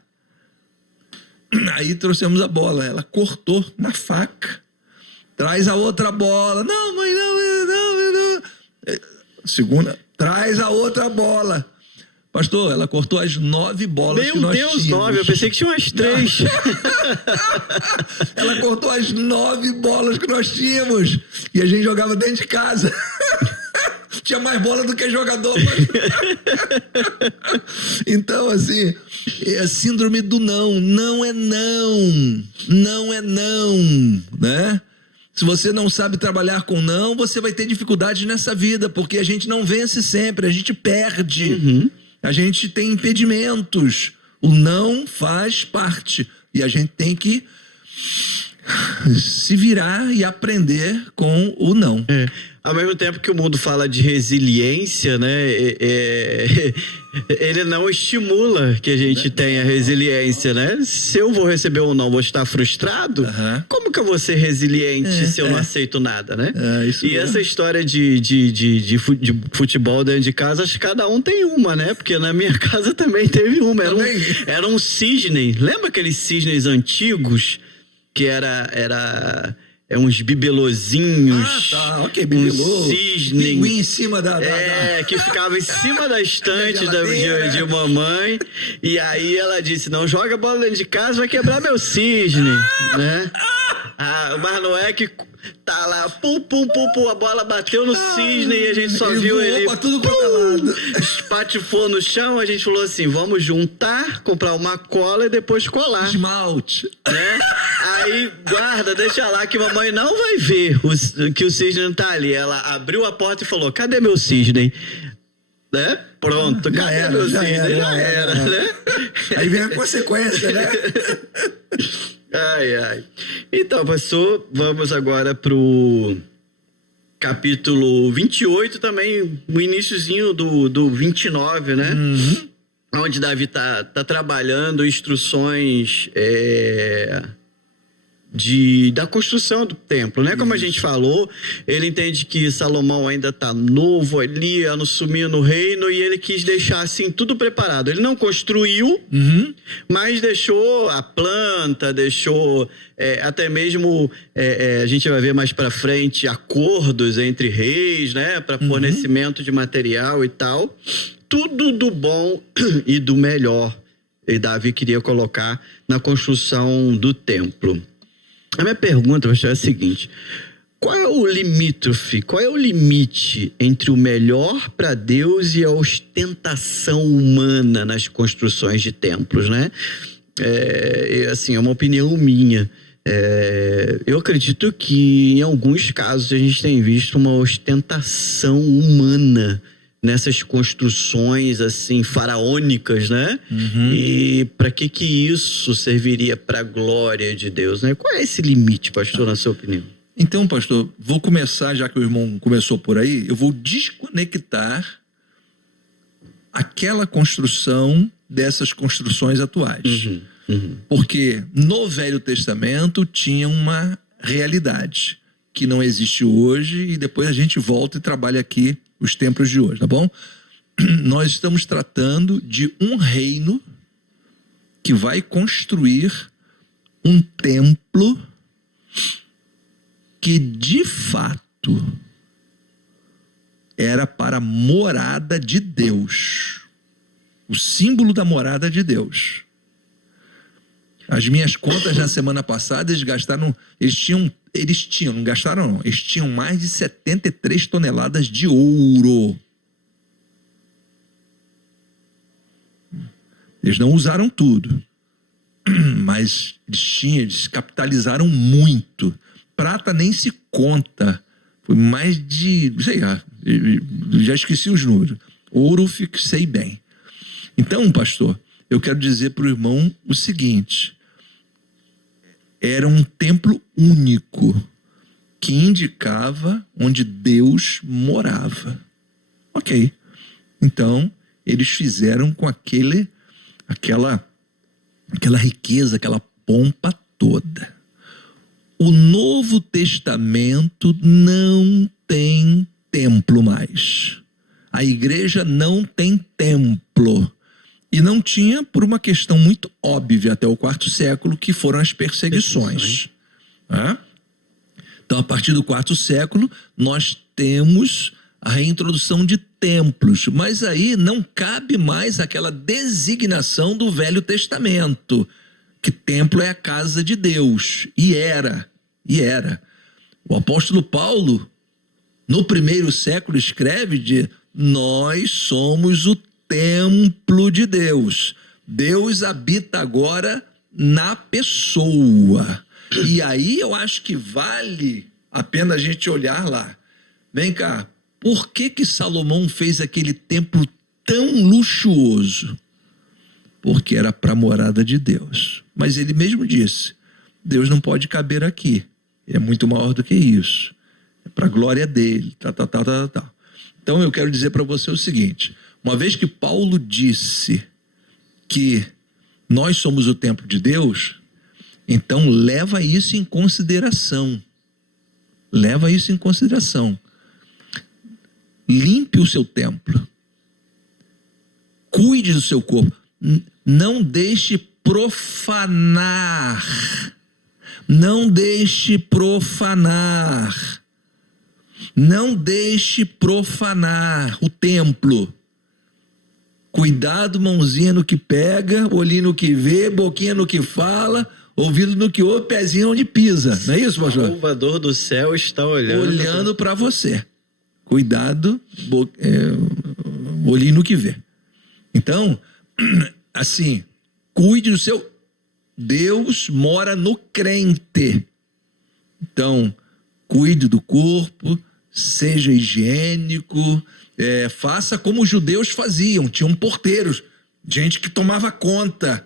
Aí trouxemos a bola, ela cortou na faca. Traz a outra bola. Não, mãe, não. Segunda, traz a outra bola. Pastor, ela cortou as 9 bolas que nós tínhamos. Meu Deus, 9, eu pensei que tinha umas 3. Ela cortou as 9 bolas que nós tínhamos. E a gente jogava dentro de casa. Tinha mais bola do que jogador. Então, assim, é a síndrome do não. Não é não. Não é não, né? Se você não sabe trabalhar com não, você vai ter dificuldades nessa vida, porque a gente não vence sempre, a gente perde. A gente tem impedimentos. O não faz parte. E a gente tem que se virar e aprender com o não. Ao mesmo tempo que o mundo fala de resiliência, né? Ele não estimula que a gente tenha resiliência, né? Se eu vou receber ou não, vou estar frustrado, como que eu vou ser resiliente se eu não aceito nada, né? E essa história de futebol dentro de casa, acho que cada um tem uma, né? Porque na minha casa também teve uma. Era um cisne. Lembra aqueles cisnes antigos? Que era uns bibelozinhos. Ok, bibelô. Um cisne. Pinguim em cima que ficava em cima da estante de mamãe. E aí ela disse, não joga bola dentro de casa, vai quebrar meu cisne, né? Mas não é que tá lá, pum, a bola bateu no cisne e a gente só viu ele pra tudo quanto é lado. Espatifou no chão, a gente falou assim, vamos juntar, comprar uma cola e depois colar. Esmalte. Né? Aí, guarda, deixa lá que mamãe não vai ver que o cisne não tá ali. Ela abriu a porta e falou, cadê meu cisne? Né? Pronto, já era, né? Aí vem a consequência, né? Ai. Então, pastor, vamos agora pro capítulo 28 também, o iniciozinho do 29, né? Onde Davi tá trabalhando instruções da construção do templo, né? Como a gente falou, ele entende que Salomão ainda tá novo ali, assumindo o reino, e ele quis deixar assim tudo preparado. Ele não construiu, mas deixou a planta, deixou até mesmo a gente vai ver mais para frente acordos entre reis, né? Para fornecimento de material e tal. Tudo do bom e do melhor. E Davi queria colocar na construção do templo. A minha pergunta, pastor, é a seguinte: qual é o limítrofe, qual é o limite entre o melhor para Deus e a ostentação humana nas construções de templos, né? Assim, é uma opinião minha. Eu acredito que em alguns casos a gente tem visto uma ostentação humana nessas construções assim faraônicas, né? E para que isso serviria para a glória de Deus, né? Qual é esse limite, pastor, na sua opinião? Então, pastor, vou começar, já que o irmão começou por aí, eu vou desconectar aquela construção dessas construções atuais. Porque no Velho Testamento tinha uma realidade que não existe hoje, e depois a gente volta e trabalha aqui os templos de hoje, tá bom? Nós estamos tratando de um reino que vai construir um templo que de fato era para a morada de Deus, o símbolo da morada de Deus. As minhas contas na semana passada, eles tinham mais de 73 toneladas de ouro. Eles não usaram tudo, mas eles capitalizaram muito. Prata nem se conta, foi mais de, sei lá, já esqueci os números. Ouro fixei bem. Então, pastor, eu quero dizer para o irmão o seguinte: era um templo único que indicava onde Deus morava. Ok. Então, eles fizeram com aquela riqueza, aquela pompa toda. O Novo Testamento não tem templo mais. A igreja não tem templo. E não tinha por uma questão muito óbvia até o quarto século, que foram as perseguições. Então, a partir do quarto século, nós temos a reintrodução de templos. Mas aí não cabe mais aquela designação do Velho Testamento, que templo é a casa de Deus. E era. O apóstolo Paulo, no primeiro século, escreve de: nós somos o templo de Deus. Deus habita agora na pessoa. E aí eu acho que vale a pena a gente olhar lá. Vem cá, por que Salomão fez aquele templo tão luxuoso? Porque era para a morada de Deus. Mas ele mesmo disse: Deus não pode caber aqui. Ele é muito maior do que isso. É para a glória dele. Então eu quero dizer para você o seguinte: uma vez que Paulo disse que nós somos o templo de Deus, então leva isso em consideração. Leva isso em consideração. Limpe o seu templo. Cuide do seu corpo. Não deixe profanar. Não deixe profanar. Não deixe profanar o templo. Cuidado, mãozinha no que pega, olhinho no que vê, boquinha no que fala, ouvido no que ouve, pezinho onde pisa. Não é isso, pastor? O Salvador do céu está olhando para você. Cuidado, olhinho no que vê. Então, assim, cuide do seu... Deus mora no crente. Então, cuide do corpo, seja higiênico, faça como os judeus faziam. Tinham porteiros, gente que tomava conta,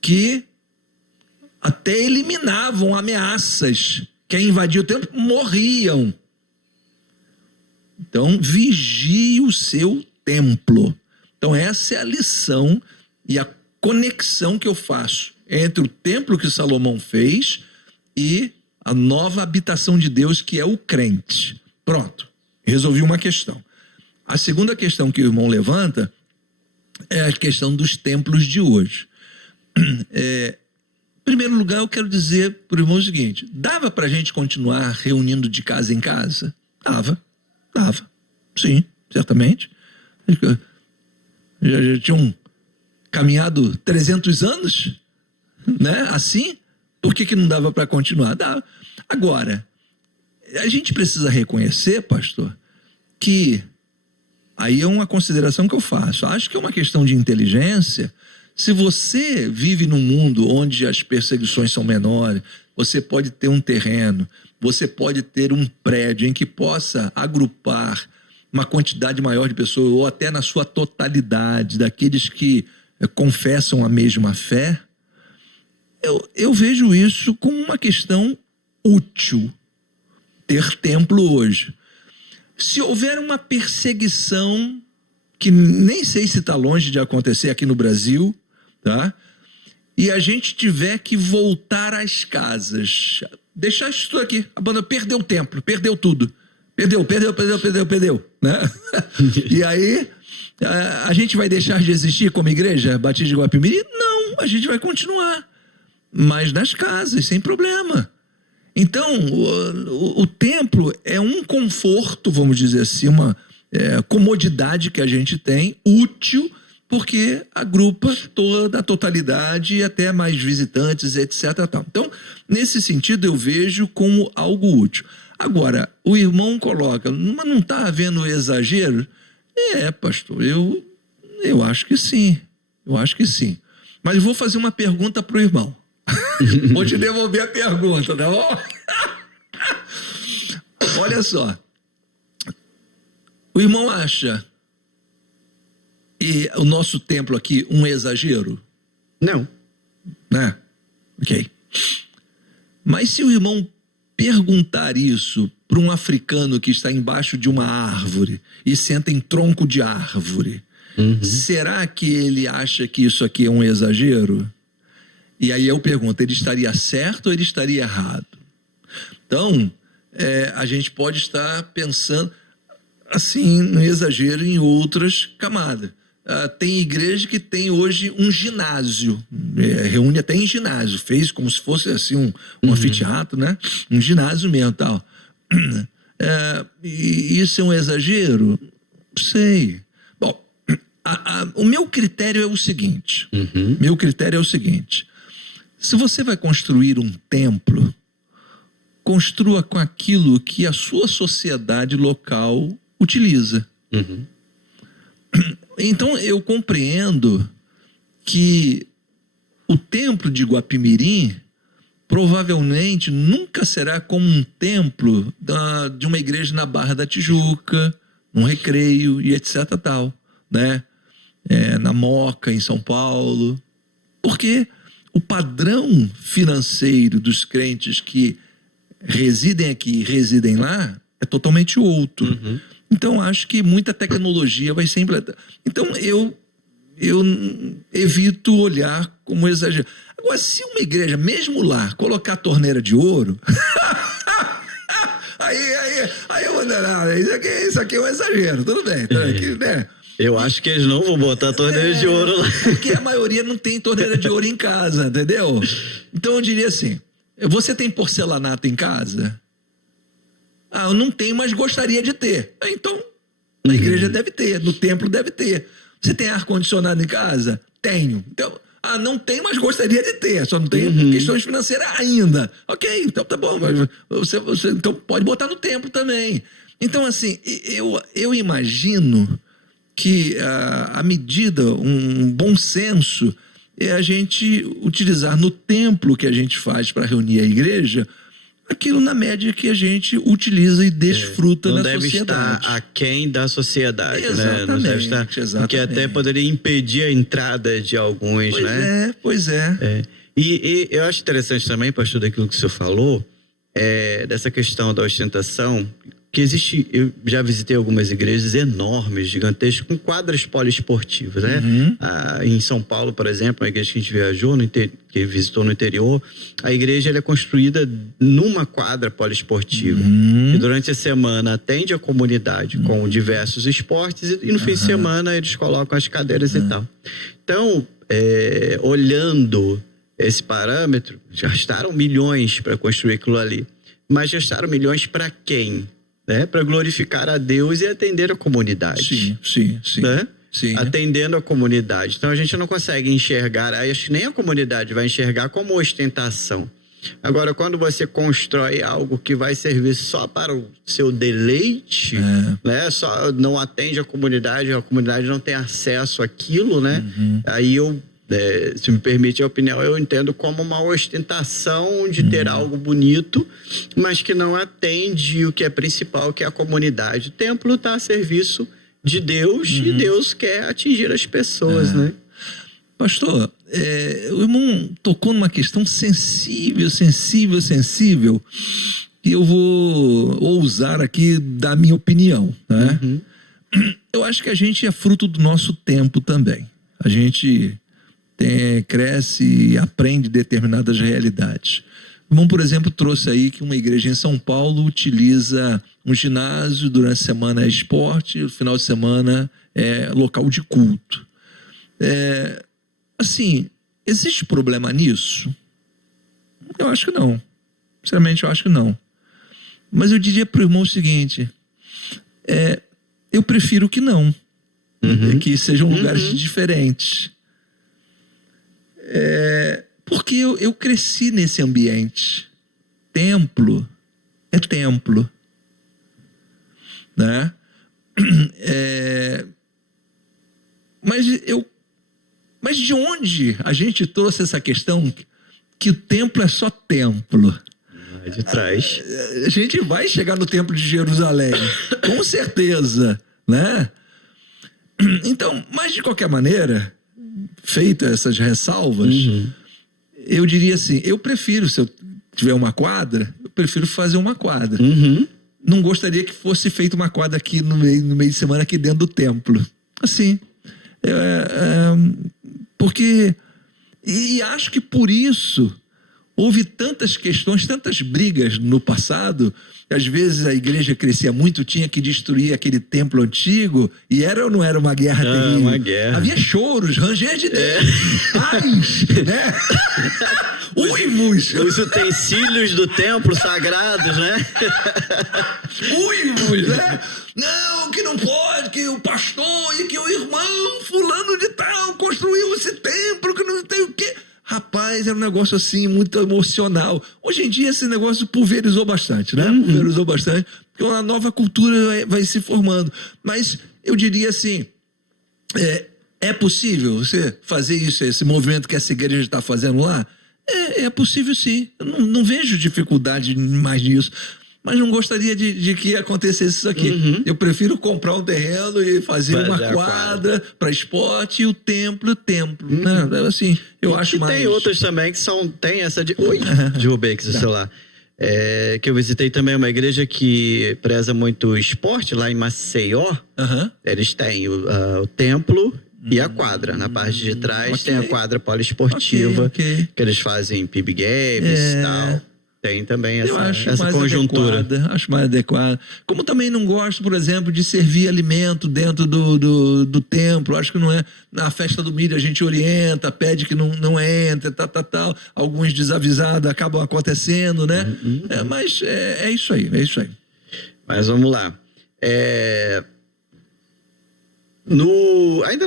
que até eliminavam ameaças. Quem invadia o templo morriam. Então, vigie o seu templo. Então, essa é a lição e a conexão que eu faço entre o templo que Salomão fez e a nova habitação de Deus, que é o crente. Pronto, resolvi uma questão. A segunda questão que o irmão levanta é a questão dos templos de hoje. Em primeiro lugar, eu quero dizer para o irmão o seguinte: dava para a gente continuar reunindo de casa em casa? Dava. Sim, certamente. Já tinham caminhado 300 anos, né? Assim, por que não dava para continuar? Dava. Agora, a gente precisa reconhecer, pastor, que aí é uma consideração que eu faço. Acho que é uma questão de inteligência. Se você vive num mundo onde as perseguições são menores, você pode ter um terreno, você pode ter um prédio em que possa agrupar uma quantidade maior de pessoas, ou até na sua totalidade, daqueles que confessam a mesma fé, eu vejo isso como uma questão útil, ter templo hoje. Se houver uma perseguição, que nem sei se está longe de acontecer aqui no Brasil, tá? E a gente tiver que voltar às casas, deixar isso tudo aqui, a banda perdeu o templo, perdeu tudo, perdeu, né? E aí, a gente vai deixar de existir como igreja Batista de Guapimirim? Não, a gente vai continuar, mas nas casas, sem problema. Então, o templo é um conforto, vamos dizer assim, uma comodidade que a gente tem, útil, porque agrupa toda a totalidade e até mais visitantes, etc. Então, nesse sentido, eu vejo como algo útil. Agora, o irmão coloca, mas não está havendo exagero? Pastor, eu acho que sim, Mas eu vou fazer uma pergunta para o irmão. Vou te devolver a pergunta, tá bom? Olha só. O irmão acha o nosso templo aqui um exagero? Não. Né? Ok. Mas se o irmão perguntar isso para um africano que está embaixo de uma árvore e senta em tronco de árvore, será que ele acha que isso aqui é um exagero? E aí eu pergunto, ele estaria certo ou ele estaria errado? Então, a gente pode estar pensando assim, no exagero em outras camadas. Tem igreja que tem hoje um ginásio, reúne até em ginásio, fez como se fosse assim um anfiteatro, né? Um ginásio mesmo, tal. E isso é um exagero? Sei. Bom, o meu critério é o seguinte, se você vai construir um templo, construa com aquilo que a sua sociedade local utiliza. Então, eu compreendo que o templo de Guapimirim provavelmente nunca será como um templo de uma igreja na Barra da Tijuca, um Recreio e etc. tal, né? Na Moca, em São Paulo. Porque o padrão financeiro dos crentes que residem aqui e residem lá é totalmente outro. Então, acho que muita tecnologia vai ser implementada. Então, eu evito olhar como exagero. Agora, se uma igreja, mesmo lá, colocar torneira de ouro, aí eu vou dar, isso aqui é um exagero, tudo bem. Aqui, né? Eu acho que eles não vão botar torneira de ouro lá. Porque a maioria não tem torneira de ouro em casa, entendeu? Então, eu diria assim, você tem porcelanato em casa? Eu não tenho, mas gostaria de ter. Então, na igreja deve ter, no templo deve ter. Você tem ar-condicionado em casa? Tenho. Então, não tem, mas gostaria de ter. Só não tem questões financeiras ainda. Ok, então tá bom. Mas você então pode botar no templo também. Então, assim, eu imagino que a medida, um bom senso, é a gente utilizar no templo que a gente faz para reunir a igreja aquilo na média que a gente utiliza e desfruta na sociedade. Não deve estar aquém da sociedade, exatamente, né? Não deve estar, porque até poderia impedir a entrada de alguns, né? Pois é. E eu acho interessante também, pastor, daquilo que o senhor falou, dessa questão da ostentação, que existe, eu já visitei algumas igrejas enormes, gigantescas, com quadras poliesportivas, né? Em São Paulo, por exemplo, a igreja que a gente viajou, que visitou no interior, a igreja ela é construída numa quadra poliesportiva. E durante a semana atende a comunidade com diversos esportes e no fim de semana eles colocam as cadeiras e tal. Então, olhando esse parâmetro, gastaram milhões para construir aquilo ali. Mas gastaram milhões para quem? Para glorificar a Deus e atender a comunidade. Sim. Né? Sim. Atendendo a comunidade. Então a gente não consegue enxergar, acho que nem a comunidade vai enxergar como ostentação. Agora, quando você constrói algo que vai servir só para o seu deleite, né? Só não atende a comunidade não tem acesso àquilo, né? Aí se me permite a opinião, eu entendo como uma ostentação de ter algo bonito, mas que não atende o que é principal, que é a comunidade. O templo está a serviço de Deus e Deus quer atingir as pessoas, né? Pastor, o irmão tocou numa questão sensível, que eu vou ousar aqui dar minha opinião, né? Eu acho que a gente é fruto do nosso tempo também. A gente cresce e aprende determinadas realidades. O irmão, por exemplo, trouxe aí que uma igreja em São Paulo utiliza um ginásio, durante a semana é esporte, no final de semana é local de culto. Assim, existe problema nisso? Eu acho que não. Sinceramente, eu acho que não. Mas eu diria para o irmão o seguinte, eu prefiro que não. Que sejam lugares diferentes. Porque eu cresci nesse ambiente. Templo é templo. Né? Mas de onde a gente trouxe essa questão que o templo é só templo? De trás. A gente vai chegar no templo de Jerusalém, com certeza, né? Então, mas de qualquer maneira, feitas essas ressalvas, eu diria assim, eu prefiro, se eu tiver uma quadra, eu prefiro fazer uma quadra. Não gostaria que fosse feita uma quadra aqui no meio de semana, aqui dentro do templo. Assim, porque... E acho que por isso houve tantas questões, tantas brigas no passado. Às vezes a igreja crescia muito, tinha que destruir aquele templo antigo, e era ou não era uma guerra terrível? Uma guerra. Havia choros, ranger de dentes, pais, né? Uivos. Os utensílios do templo sagrados, né? Uivos, né? Não, que não pode, que o pastor e que o irmão fulano de tal construiu esse templo, que não tem o quê. Rapaz, era um negócio assim, muito emocional. Hoje em dia esse negócio pulverizou bastante, né? Pulverizou bastante, porque uma nova cultura vai se formando. Mas eu diria assim, é possível você fazer isso, esse movimento que essa igreja está fazendo lá? É possível sim. Eu não vejo dificuldade mais nisso. Mas não gostaria de que acontecesse isso aqui. Eu prefiro comprar um terreno e fazer uma quadra para esporte e o templo. Né? Assim, eu acho mais... Tem outras também que tem essa de... Oi, derrubei aqui seu celular. Que eu visitei também uma igreja que preza muito o esporte, lá em Maceió. Eles têm o templo e a quadra. Na parte de trás tem a quadra poliesportiva, que eles fazem PIB Games e tal. Tem também essa conjuntura. Acho mais adequada. Como também não gosto, por exemplo, de servir alimento dentro do templo. Acho que não é... Na festa do milho a gente orienta, pede que não entre, tal. Alguns desavisados acabam acontecendo, né? Mas é isso aí, Mas vamos lá. Ainda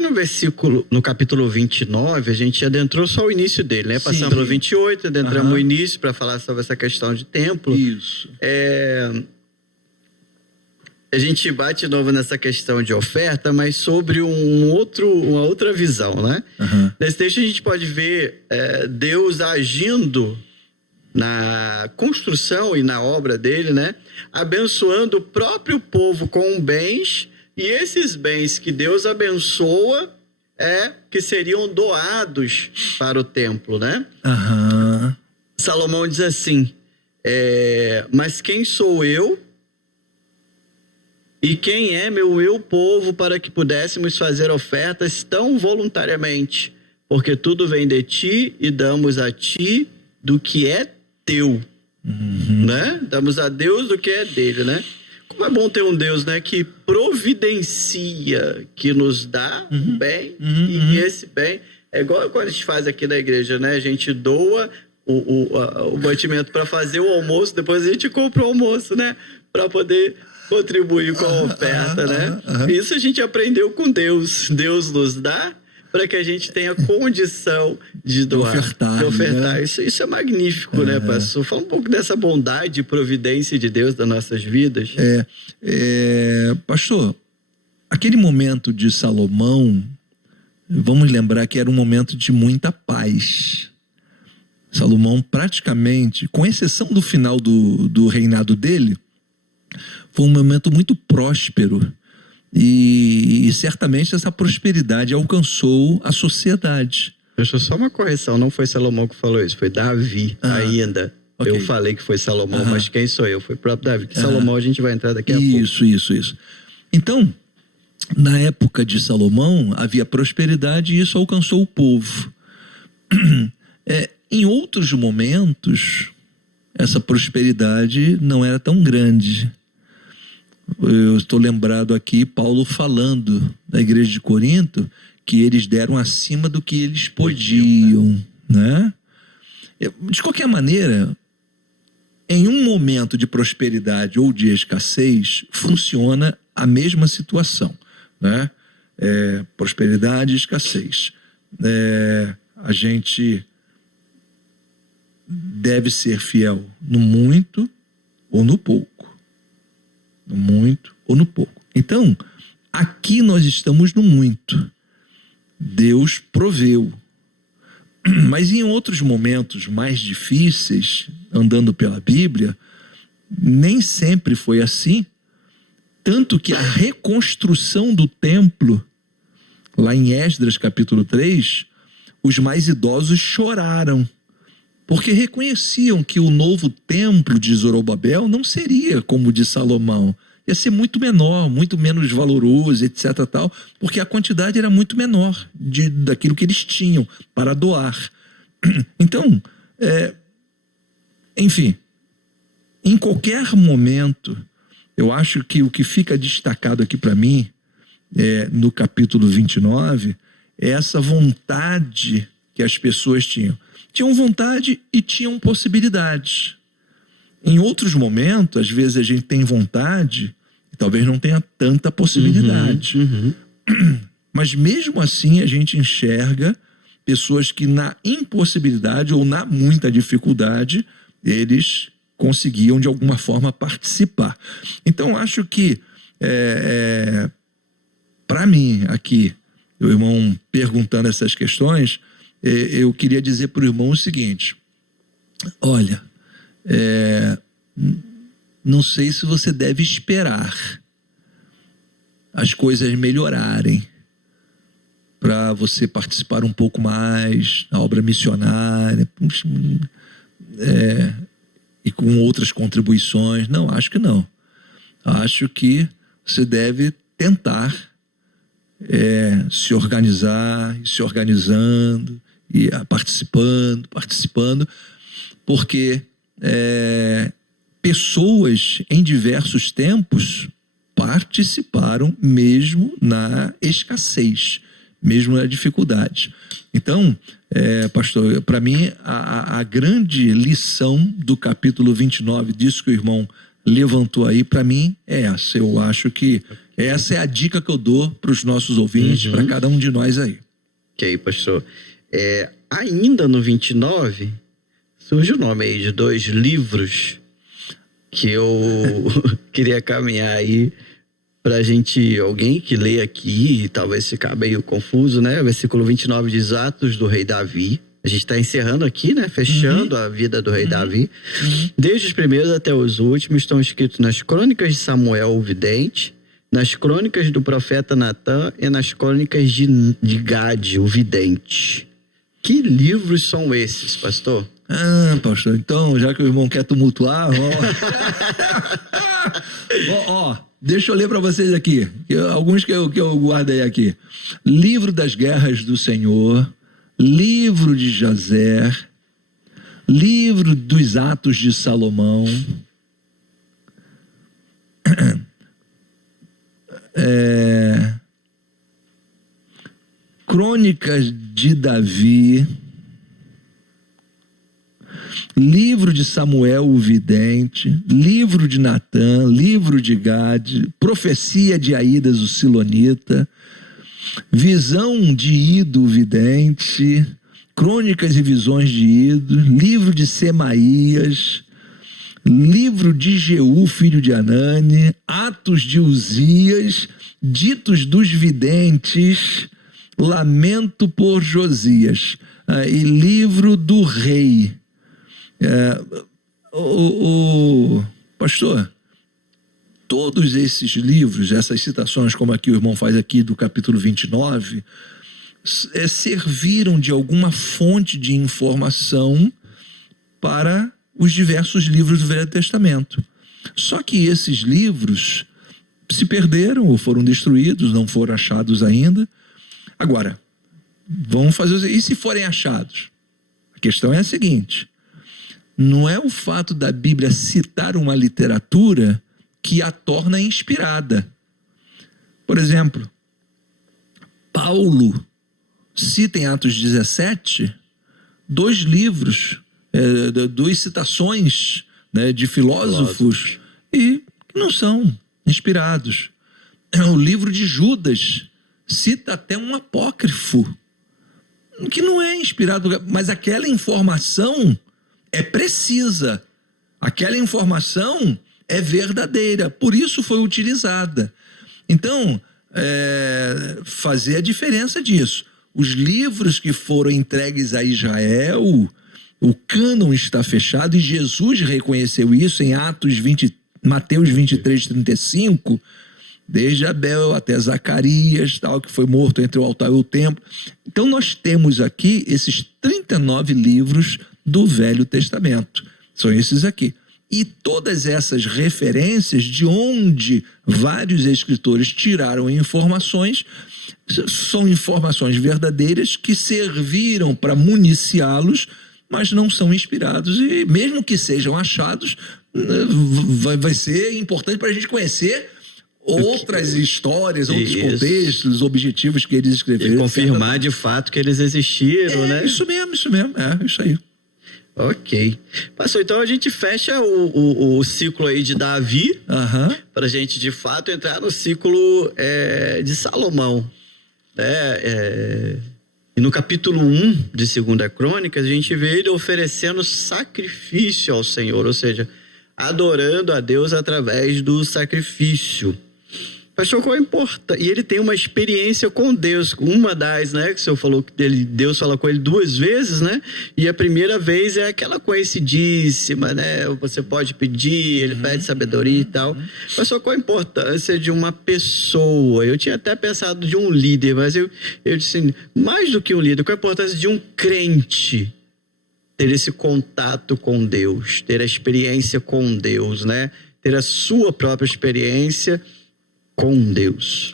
no capítulo 29, a gente adentrou só o início dele, né? Passamos pelo 28, adentramos o início para falar sobre essa questão de templo. Isso. A gente bate de novo nessa questão de oferta, mas sobre uma outra visão, né? Nesse texto a gente pode ver Deus agindo na construção e na obra dele, né? Abençoando o próprio povo com bens. E esses bens que Deus abençoa que seriam doados para o templo, né? Salomão diz assim, mas quem sou eu e quem é meu povo para que pudéssemos fazer ofertas tão voluntariamente? Porque tudo vem de ti e damos a ti do que é teu, né? Damos a Deus do que é dele, né? Como é bom ter um Deus, né, que providencia, que nos dá bem, e esse bem é igual quando a gente faz aqui na igreja, né? A gente doa o mantimento para fazer o almoço, depois a gente compra o almoço, né? Para poder contribuir com a oferta, né? Isso a gente aprendeu com Deus. Deus nos dá para que a gente tenha condição de doar, ofertar, de ofertar. né? Isso é magnífico, né, pastor? Fala um pouco dessa bondade e providência de Deus das nossas vidas. Pastor, aquele momento de Salomão, vamos lembrar que era um momento de muita paz. Salomão praticamente, com exceção do final do reinado dele, foi um momento muito próspero. E certamente essa prosperidade alcançou a sociedade. Deixa só uma correção, não foi Salomão que falou isso, foi Davi ainda. Okay. Eu falei que foi Salomão, mas quem sou eu? Foi o próprio Davi. Que Salomão a gente vai entrar daqui a pouco. Isso. Então, na época de Salomão, havia prosperidade e isso alcançou o povo. Em outros momentos, essa prosperidade não era tão grande. Eu estou lembrado aqui, Paulo falando da igreja de Corinto, que eles deram acima do que eles podiam, né? De qualquer maneira, em um momento de prosperidade ou de escassez, funciona a mesma situação, né? Prosperidade e escassez. A gente deve ser fiel no muito ou no pouco. No muito ou no pouco. Então, aqui nós estamos no muito. Deus proveu. Mas em outros momentos mais difíceis, andando pela Bíblia, nem sempre foi assim. Tanto que a reconstrução do templo, lá em Esdras capítulo 3, os mais idosos choraram, porque reconheciam que o novo templo de Zorobabel não seria como o de Salomão. Ia ser muito menor, muito menos valoroso, etc. tal, porque a quantidade era muito menor daquilo que eles tinham para doar. Então, enfim, em qualquer momento, eu acho que o que fica destacado aqui para mim, no capítulo 29, é essa vontade que as pessoas tinham. Tinham vontade e tinham possibilidades. Em outros momentos, às vezes a gente tem vontade e talvez não tenha tanta possibilidade. Mas mesmo assim a gente enxerga pessoas que na impossibilidade ou na muita dificuldade, eles conseguiam de alguma forma participar. Então acho que, para mim aqui, o irmão perguntando essas questões, eu queria dizer para o irmão o seguinte: olha, não sei se você deve esperar as coisas melhorarem para você participar um pouco mais na obra missionária, e com outras contribuições. Não, acho que não. Acho que você deve tentar se organizar, se organizando, e participando, porque pessoas em diversos tempos participaram mesmo na escassez, mesmo na dificuldade. Então, pastor, para mim, a grande lição do capítulo 29, disso que o irmão levantou aí, para mim é essa. Eu acho que essa é a dica que eu dou para os nossos ouvintes, para cada um de nós aí. Ok, pastor. Ainda no 29, surge o nome aí de 2 livros que eu queria caminhar aí pra gente, alguém que lê aqui, talvez ficar meio confuso, né? Versículo 29 diz: Atos do rei Davi. A gente está encerrando aqui, né? Fechando a vida do rei Davi. Desde os primeiros até os últimos estão escritos nas crônicas de Samuel, o vidente, nas crônicas do profeta Natã e nas crônicas de Gade, o vidente. Que livros são esses, pastor? Pastor, então, já que o irmão quer tumultuar, deixa eu ler para vocês aqui, alguns que eu guardei aqui. Livro das Guerras do Senhor, livro de Jazer, livro dos Atos de Salomão, Crônicas de Davi, livro de Samuel o vidente, livro de Natã, livro de Gade, profecia de Aídas o Silonita, Visão de Ido Vidente, Crônicas e Visões de Ido, livro de Semaías, livro de Jeú, filho de Anani, Atos de Uzias, Ditos dos Videntes, Lamento por Josias, e livro do rei. Pastor, todos esses livros, essas citações, como aqui o irmão faz aqui do capítulo 29, serviram de alguma fonte de informação para os diversos livros do Velho Testamento. Só que esses livros se perderam ou foram destruídos, não foram achados ainda. Agora, vamos fazer... E se forem achados? A questão é a seguinte: não é o fato da Bíblia citar uma literatura que a torna inspirada. Por exemplo, Paulo cita em Atos 17 2 livros, 2 citações, né, de filósofos e que não são inspirados. O livro de Judas cita até um apócrifo que não é inspirado, mas aquela informação é precisa, aquela informação é verdadeira, por isso foi utilizada. Então, fazer a diferença disso. Os livros que foram entregues a Israel, o cânon está fechado, e Jesus reconheceu isso em Mateus 23, 35, desde Abel até Zacarias, tal, que foi morto entre o altar e o templo. Então nós temos aqui esses 39 livros do Velho Testamento. São esses aqui. E todas essas referências de onde vários escritores tiraram informações, são informações verdadeiras que serviram para municiá-los, mas não são inspirados. E mesmo que sejam achados, vai ser importante para a gente conhecer outras histórias, outros contextos, objetivos que eles escreveram. E confirmar de fato que eles existiram, né? Isso mesmo, isso aí. Ok. Pastor, então a gente fecha o ciclo aí de Davi, para a gente de fato entrar no ciclo de Salomão. E no capítulo 1 de 2 Crônicas, a gente vê ele oferecendo sacrifício ao Senhor, ou seja, adorando a Deus através do sacrifício. Pastor, qual é importante? E ele tem uma experiência com Deus, uma das, né, que o senhor falou que Deus fala com ele 2 vezes, né? E a primeira vez é aquela conhecidíssima, né? Você pode pedir, ele pede sabedoria e tal. Pastor, qual a importância de uma pessoa? Eu tinha até pensado de um líder, mas eu disse, mais do que um líder, qual a importância de um crente ter esse contato com Deus, ter a experiência com Deus, né? Ter a sua própria experiência com Deus.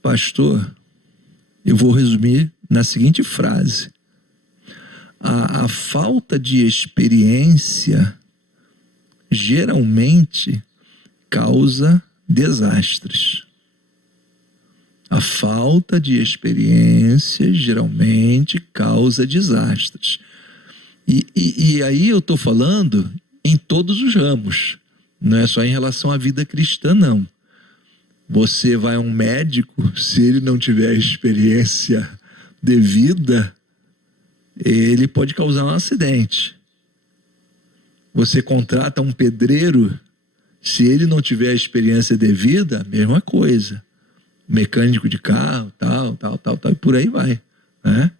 Pastor, eu vou resumir na seguinte frase: a falta de experiência geralmente causa desastres. A falta de experiência geralmente causa desastres. E aí eu estou falando em todos os ramos. Não é só em relação à vida cristã, não. Você vai a um médico, se ele não tiver a experiência devida, ele pode causar um acidente. Você contrata um pedreiro, se ele não tiver a experiência devida, a mesma coisa. Mecânico de carro, tal, e por aí vai, né?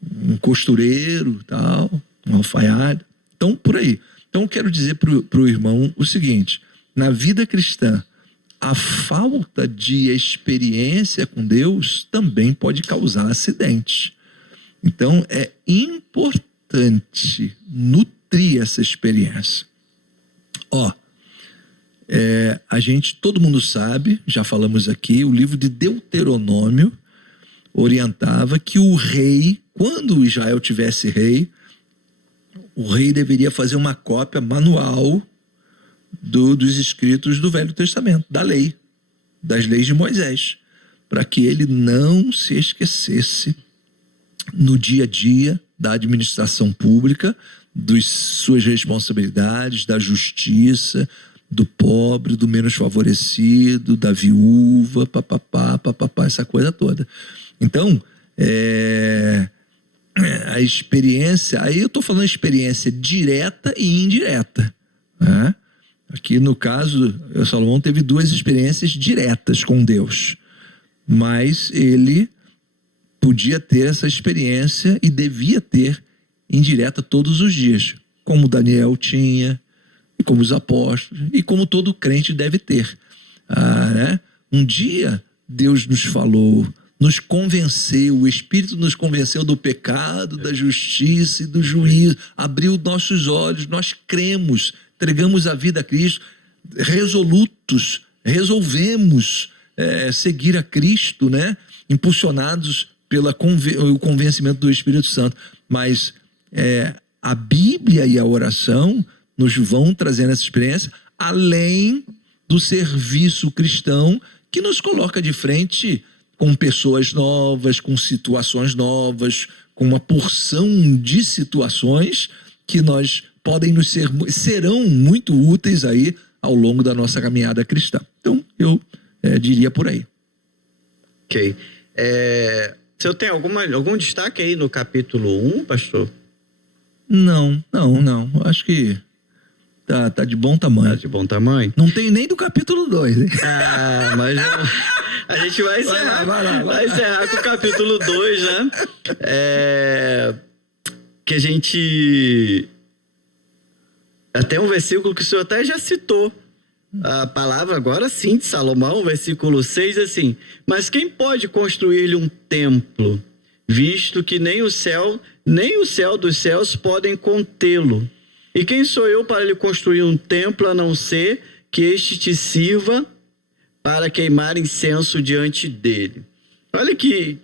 Um costureiro, tal, um alfaiate. Então, por aí. Então, eu quero dizer para o irmão o seguinte: na vida cristã, a falta de experiência com Deus também pode causar acidentes. Então, é importante nutrir essa experiência. Todo mundo sabe, já falamos aqui, o livro de Deuteronômio orientava que o rei, quando Israel tivesse rei, o rei deveria fazer uma cópia manual dos escritos do Velho Testamento, da lei, das leis de Moisés, para que ele não se esquecesse no dia a dia da administração pública, das suas responsabilidades, da justiça, do pobre, do menos favorecido, da viúva, papapá, essa coisa toda. Então, a experiência, aí eu estou falando experiência direta e indireta, né? Aqui no caso, Salomão teve 2 experiências diretas com Deus, mas ele podia ter essa experiência e devia ter indireta todos os dias, como Daniel tinha, e como os apóstolos, e como todo crente deve ter. Né? Um dia Deus nos falou, nos convenceu, o Espírito nos convenceu do pecado, da justiça e do juízo, abriu nossos olhos, nós cremos, entregamos a vida a Cristo, resolutos, resolvemos seguir a Cristo, né? Impulsionados pelo convencimento do Espírito Santo. Mas a Bíblia e a oração nos vão trazendo essa experiência, além do serviço cristão que nos coloca de frente com pessoas novas, com situações novas, com uma porção de situações que serão muito úteis aí ao longo da nossa caminhada cristã. Então, eu diria por aí. Ok. Você tem algum destaque aí no capítulo 1, pastor? Não. Acho que tá de bom tamanho. Tá de bom tamanho? Não tem nem do capítulo 2, hein? Mas a gente vai encerrar. Vai encerrar com o capítulo 2, né? Que a gente... Até um versículo que o senhor até já citou. A palavra agora sim de Salomão, versículo 6, assim: mas quem pode construir-lhe um templo, visto que nem o céu dos céus podem contê-lo? E quem sou eu para lhe construir um templo, a não ser que este te sirva para queimar incenso diante dele? Olha que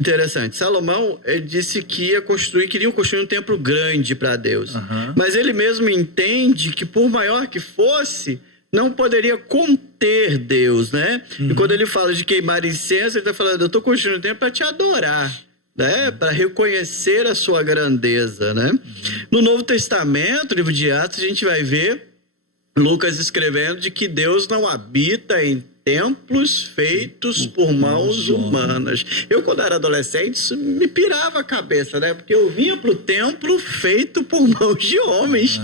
interessante. Salomão disse que queriam construir um templo grande para Deus. Mas ele mesmo entende que, por maior que fosse, não poderia conter Deus, né? E quando ele fala de queimar incenso, ele está falando: eu estou construindo um templo para te adorar, né? Para reconhecer a sua grandeza, né? No Novo Testamento, livro de Atos, a gente vai ver Lucas escrevendo de que Deus não habita em templos feitos por mãos humanas. Eu, quando era adolescente, isso me pirava a cabeça, né? Porque eu vinha pro templo feito por mãos de homens.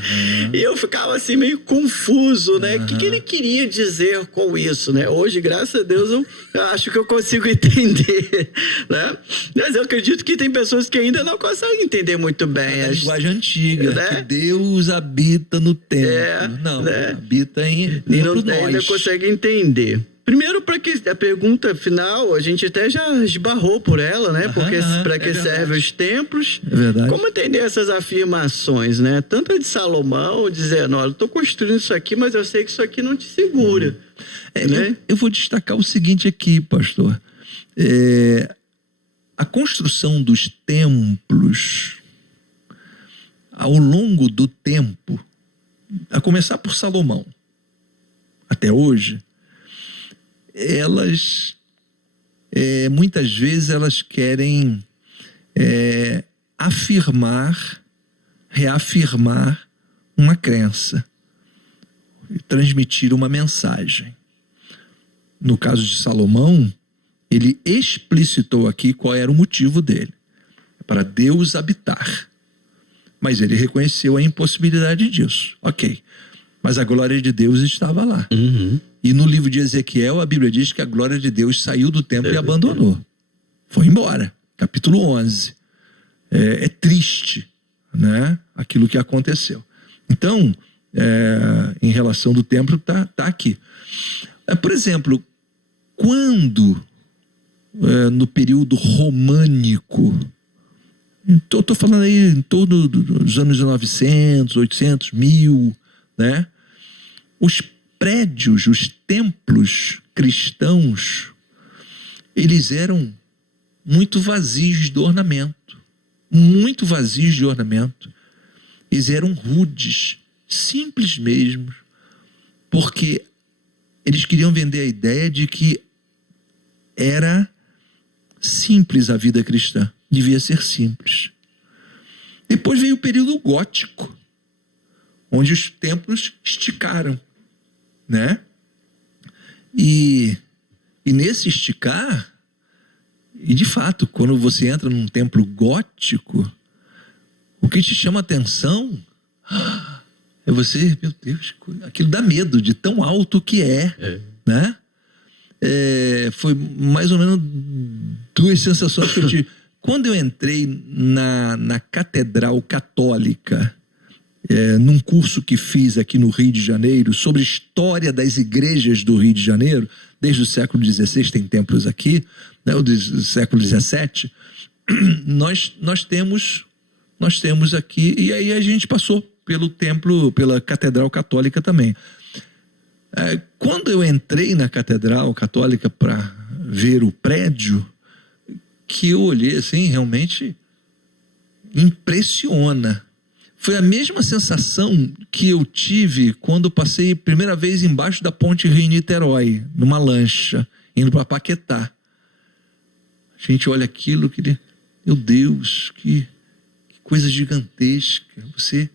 E eu ficava assim meio confuso, né? O que ele queria dizer com isso, né? Hoje, graças a Deus, eu acho que eu consigo entender, né? Mas eu acredito que tem pessoas que ainda não conseguem entender muito bem. A linguagem antiga, né? Que Deus habita no templo. Não, habita em nós. Ainda consegue entender. Primeiro, para que a pergunta final, a gente até já esbarrou por ela, né? Porque para que servem os templos? É verdade. Como entender essas afirmações, né? Tanto a de Salomão, dizendo: olha, eu estou construindo isso aqui, mas eu sei que isso aqui não te segura. Né? Eu vou destacar o seguinte aqui, pastor. A construção dos templos, ao longo do tempo, a começar por Salomão, até hoje, elas muitas vezes elas querem reafirmar uma crença, transmitir uma mensagem. No caso de Salomão, ele explicitou aqui qual era o motivo dele: para Deus habitar. Mas ele reconheceu a impossibilidade disso. Ok, mas a glória de Deus estava lá. E no livro de Ezequiel, a Bíblia diz que a glória de Deus saiu do templo e abandonou. Foi embora. Capítulo 11. É triste, né? Aquilo que aconteceu. Então, em relação do templo, tá aqui. Por exemplo, quando, no período românico, estou falando aí em torno dos anos 900, 800, 1000, né? Os prédios, os templos cristãos, eles eram muito vazios de ornamento. Muito vazios de ornamento. Eles eram rudes, simples mesmo, porque eles queriam vender a ideia de que era simples a vida cristã. Devia ser simples. Depois veio o período gótico, onde os templos esticaram. né? E nesse esticar, e de fato, quando você entra num templo gótico, o que te chama a atenção é você, meu Deus, aquilo dá medo de tão alto que né? Foi mais ou menos duas sensações que eu tive. Quando eu entrei na Catedral Católica, num curso que fiz aqui no Rio de Janeiro, sobre história das igrejas do Rio de Janeiro, desde o século XVI, tem templos aqui, né, do século XVII, nós temos aqui, e aí a gente passou pelo templo, pela Catedral Católica também. Quando eu entrei na Catedral Católica para ver o prédio, que eu olhei assim, realmente impressiona. Foi a mesma sensação que eu tive quando passei a primeira vez embaixo da ponte Rio-Niterói, numa lancha, indo para Paquetá. A gente olha aquilo que, meu Deus, que coisa gigantesca. Você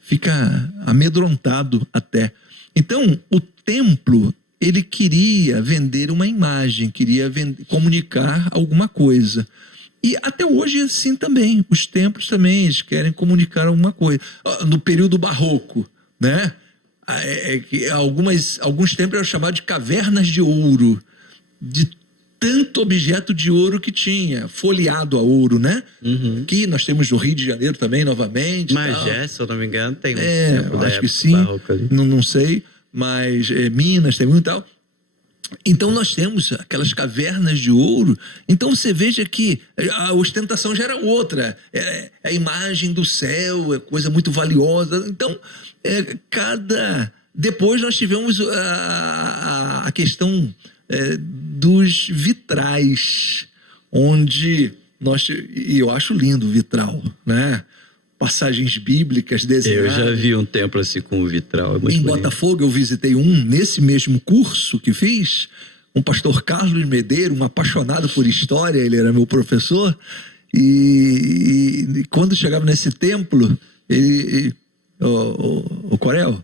fica amedrontado até. Então, o templo, ele queria vender uma imagem, queria comunicar alguma coisa. E até hoje, assim também, os templos também, eles querem comunicar alguma coisa. No período barroco, né? Alguns templos eram chamados de cavernas de ouro, de tanto objeto de ouro que tinha, folheado a ouro, né? Uhum. Que nós temos no Rio de Janeiro também, novamente. Magé, se eu não me engano, tem um templo da época sim, não sei, mas Minas tem muito e tal. Então nós temos aquelas cavernas de ouro. Então você veja que a ostentação já era outra. A imagem do céu é coisa muito valiosa. Então, depois nós tivemos a questão dos vitrais, onde e eu acho lindo o vitral, né? Passagens bíblicas desenhadas. Eu já vi um templo assim com vitral. Em Botafogo eu visitei nesse mesmo curso que fiz, um pastor Carlos Medeiro, um apaixonado por história, ele era meu professor, e quando chegava nesse templo, o Corel,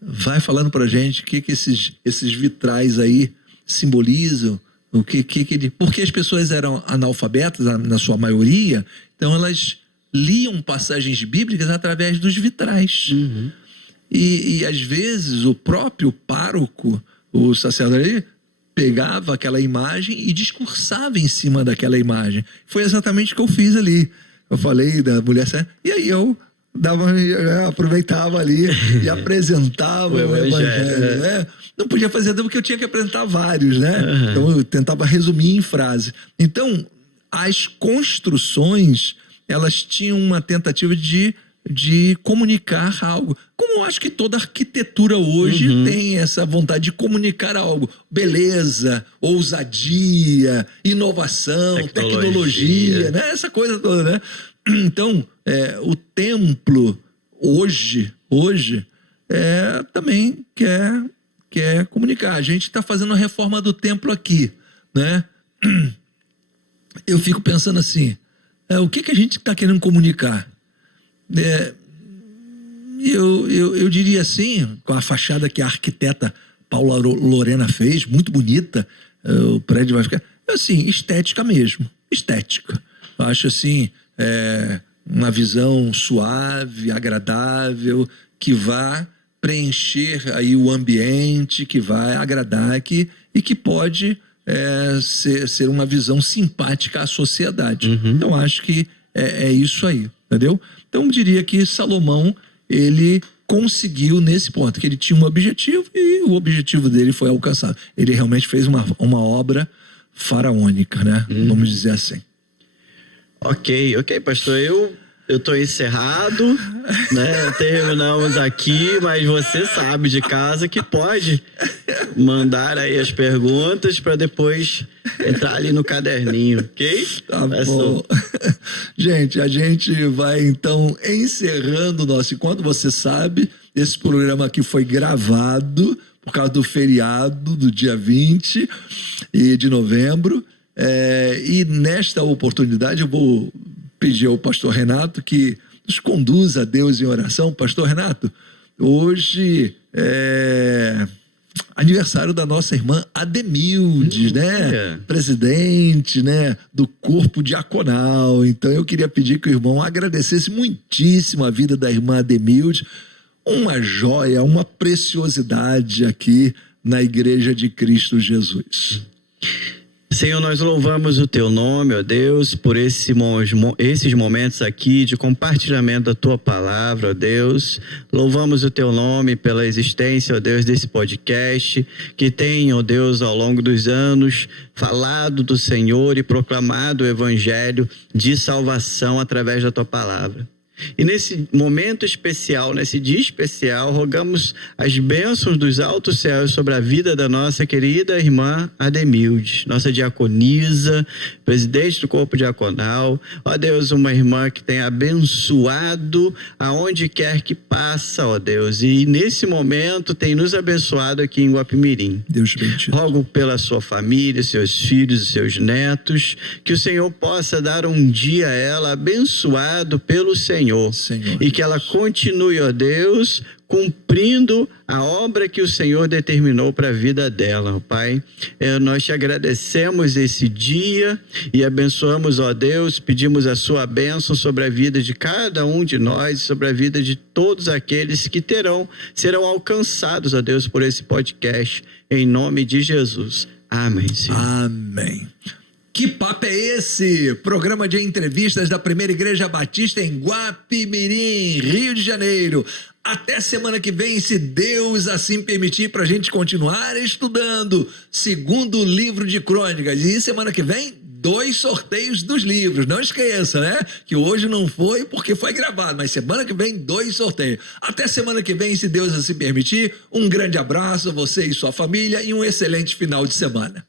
vai falando pra gente o que esses vitrais aí simbolizam, porque as pessoas eram analfabetas, na sua maioria, então elas liam passagens bíblicas através dos vitrais. Uhum. E às vezes o próprio pároco, o sacerdote, pegava aquela imagem e discursava em cima daquela imagem. Foi exatamente o que eu fiz ali. Eu falei da mulher e aí eu aproveitava ali e apresentava o evangelho, né? Não podia fazer porque eu tinha que apresentar vários, né? Uhum. Então eu tentava resumir em frase. Então, as construções, elas tinham uma tentativa de comunicar algo. Como eu acho que toda arquitetura hoje tem essa vontade de comunicar algo. Beleza, ousadia, inovação, tecnologia, né? Essa coisa toda, né? Então, o templo hoje também quer comunicar. A gente está fazendo a reforma do templo aqui, né? Eu fico pensando assim, o que a gente está querendo comunicar? Eu diria assim, com a fachada que a arquiteta Paula Lorena fez, muito bonita, o prédio vai ficar, assim, estética mesmo, estética. Eu acho assim, uma visão suave, agradável, que vai preencher aí o ambiente, que vai agradar e que pode ser uma visão simpática à sociedade. Então acho que é isso aí, entendeu? Então eu diria que Salomão, ele conseguiu nesse ponto, que ele tinha um objetivo e o objetivo dele foi alcançado. Ele realmente fez uma obra faraônica, né? Vamos dizer assim. Ok, pastor, eu estou encerrado, né? Terminamos aqui, mas você sabe de casa que pode mandar aí as perguntas para depois entrar ali no caderninho, ok? Tá bom. Gente, a gente vai então encerrando o nosso encontro. Você sabe, esse programa aqui foi gravado por causa do feriado do dia 20 de novembro. E nesta oportunidade eu vou pedir ao pastor Renato que nos conduza a Deus em oração. Pastor Renato, hoje aniversário da nossa irmã Ademildes, né? Presidente, né? Do corpo diaconal. Então eu queria pedir que o irmão agradecesse muitíssimo a vida da irmã Ademildes, uma joia, uma preciosidade aqui na Igreja de Cristo Jesus. Senhor, nós louvamos o Teu nome, ó Deus, por esses momentos aqui de compartilhamento da Tua palavra, ó Deus. Louvamos o Teu nome pela existência, ó Deus, desse podcast, que tem, ó Deus, ao longo dos anos, falado do Senhor e proclamado o Evangelho de salvação através da Tua palavra. E nesse momento especial, nesse dia especial, rogamos as bênçãos dos altos céus sobre a vida da nossa querida irmã Ademildes, nossa diaconisa, presidente do corpo diaconal. Ó Deus, uma irmã que tem abençoado aonde quer que passa, ó Deus. E nesse momento tem nos abençoado aqui em Guapimirim. Deus bendiga. Rogo pela sua família, seus filhos e seus netos, que o Senhor possa dar um dia a ela abençoado pelo Senhor, e que ela continue, ó Deus, cumprindo a obra que o Senhor determinou para a vida dela, ó Pai. Nós te agradecemos esse dia e abençoamos, ó Deus, pedimos a sua bênção sobre a vida de cada um de nós, sobre a vida de todos aqueles que serão alcançados, ó Deus, por esse podcast, em nome de Jesus. Amém, Senhor. Amém. Que papo é esse? Programa de entrevistas da Primeira Igreja Batista em Guapimirim, Rio de Janeiro. Até semana que vem, se Deus assim permitir, para a gente continuar estudando segundo livro de Crônicas. E semana que vem, 2 sorteios dos livros. Não esqueça, né? Que hoje não foi porque foi gravado, mas semana que vem, 2 sorteios. Até semana que vem, se Deus assim permitir. Um grande abraço a você e sua família e um excelente final de semana.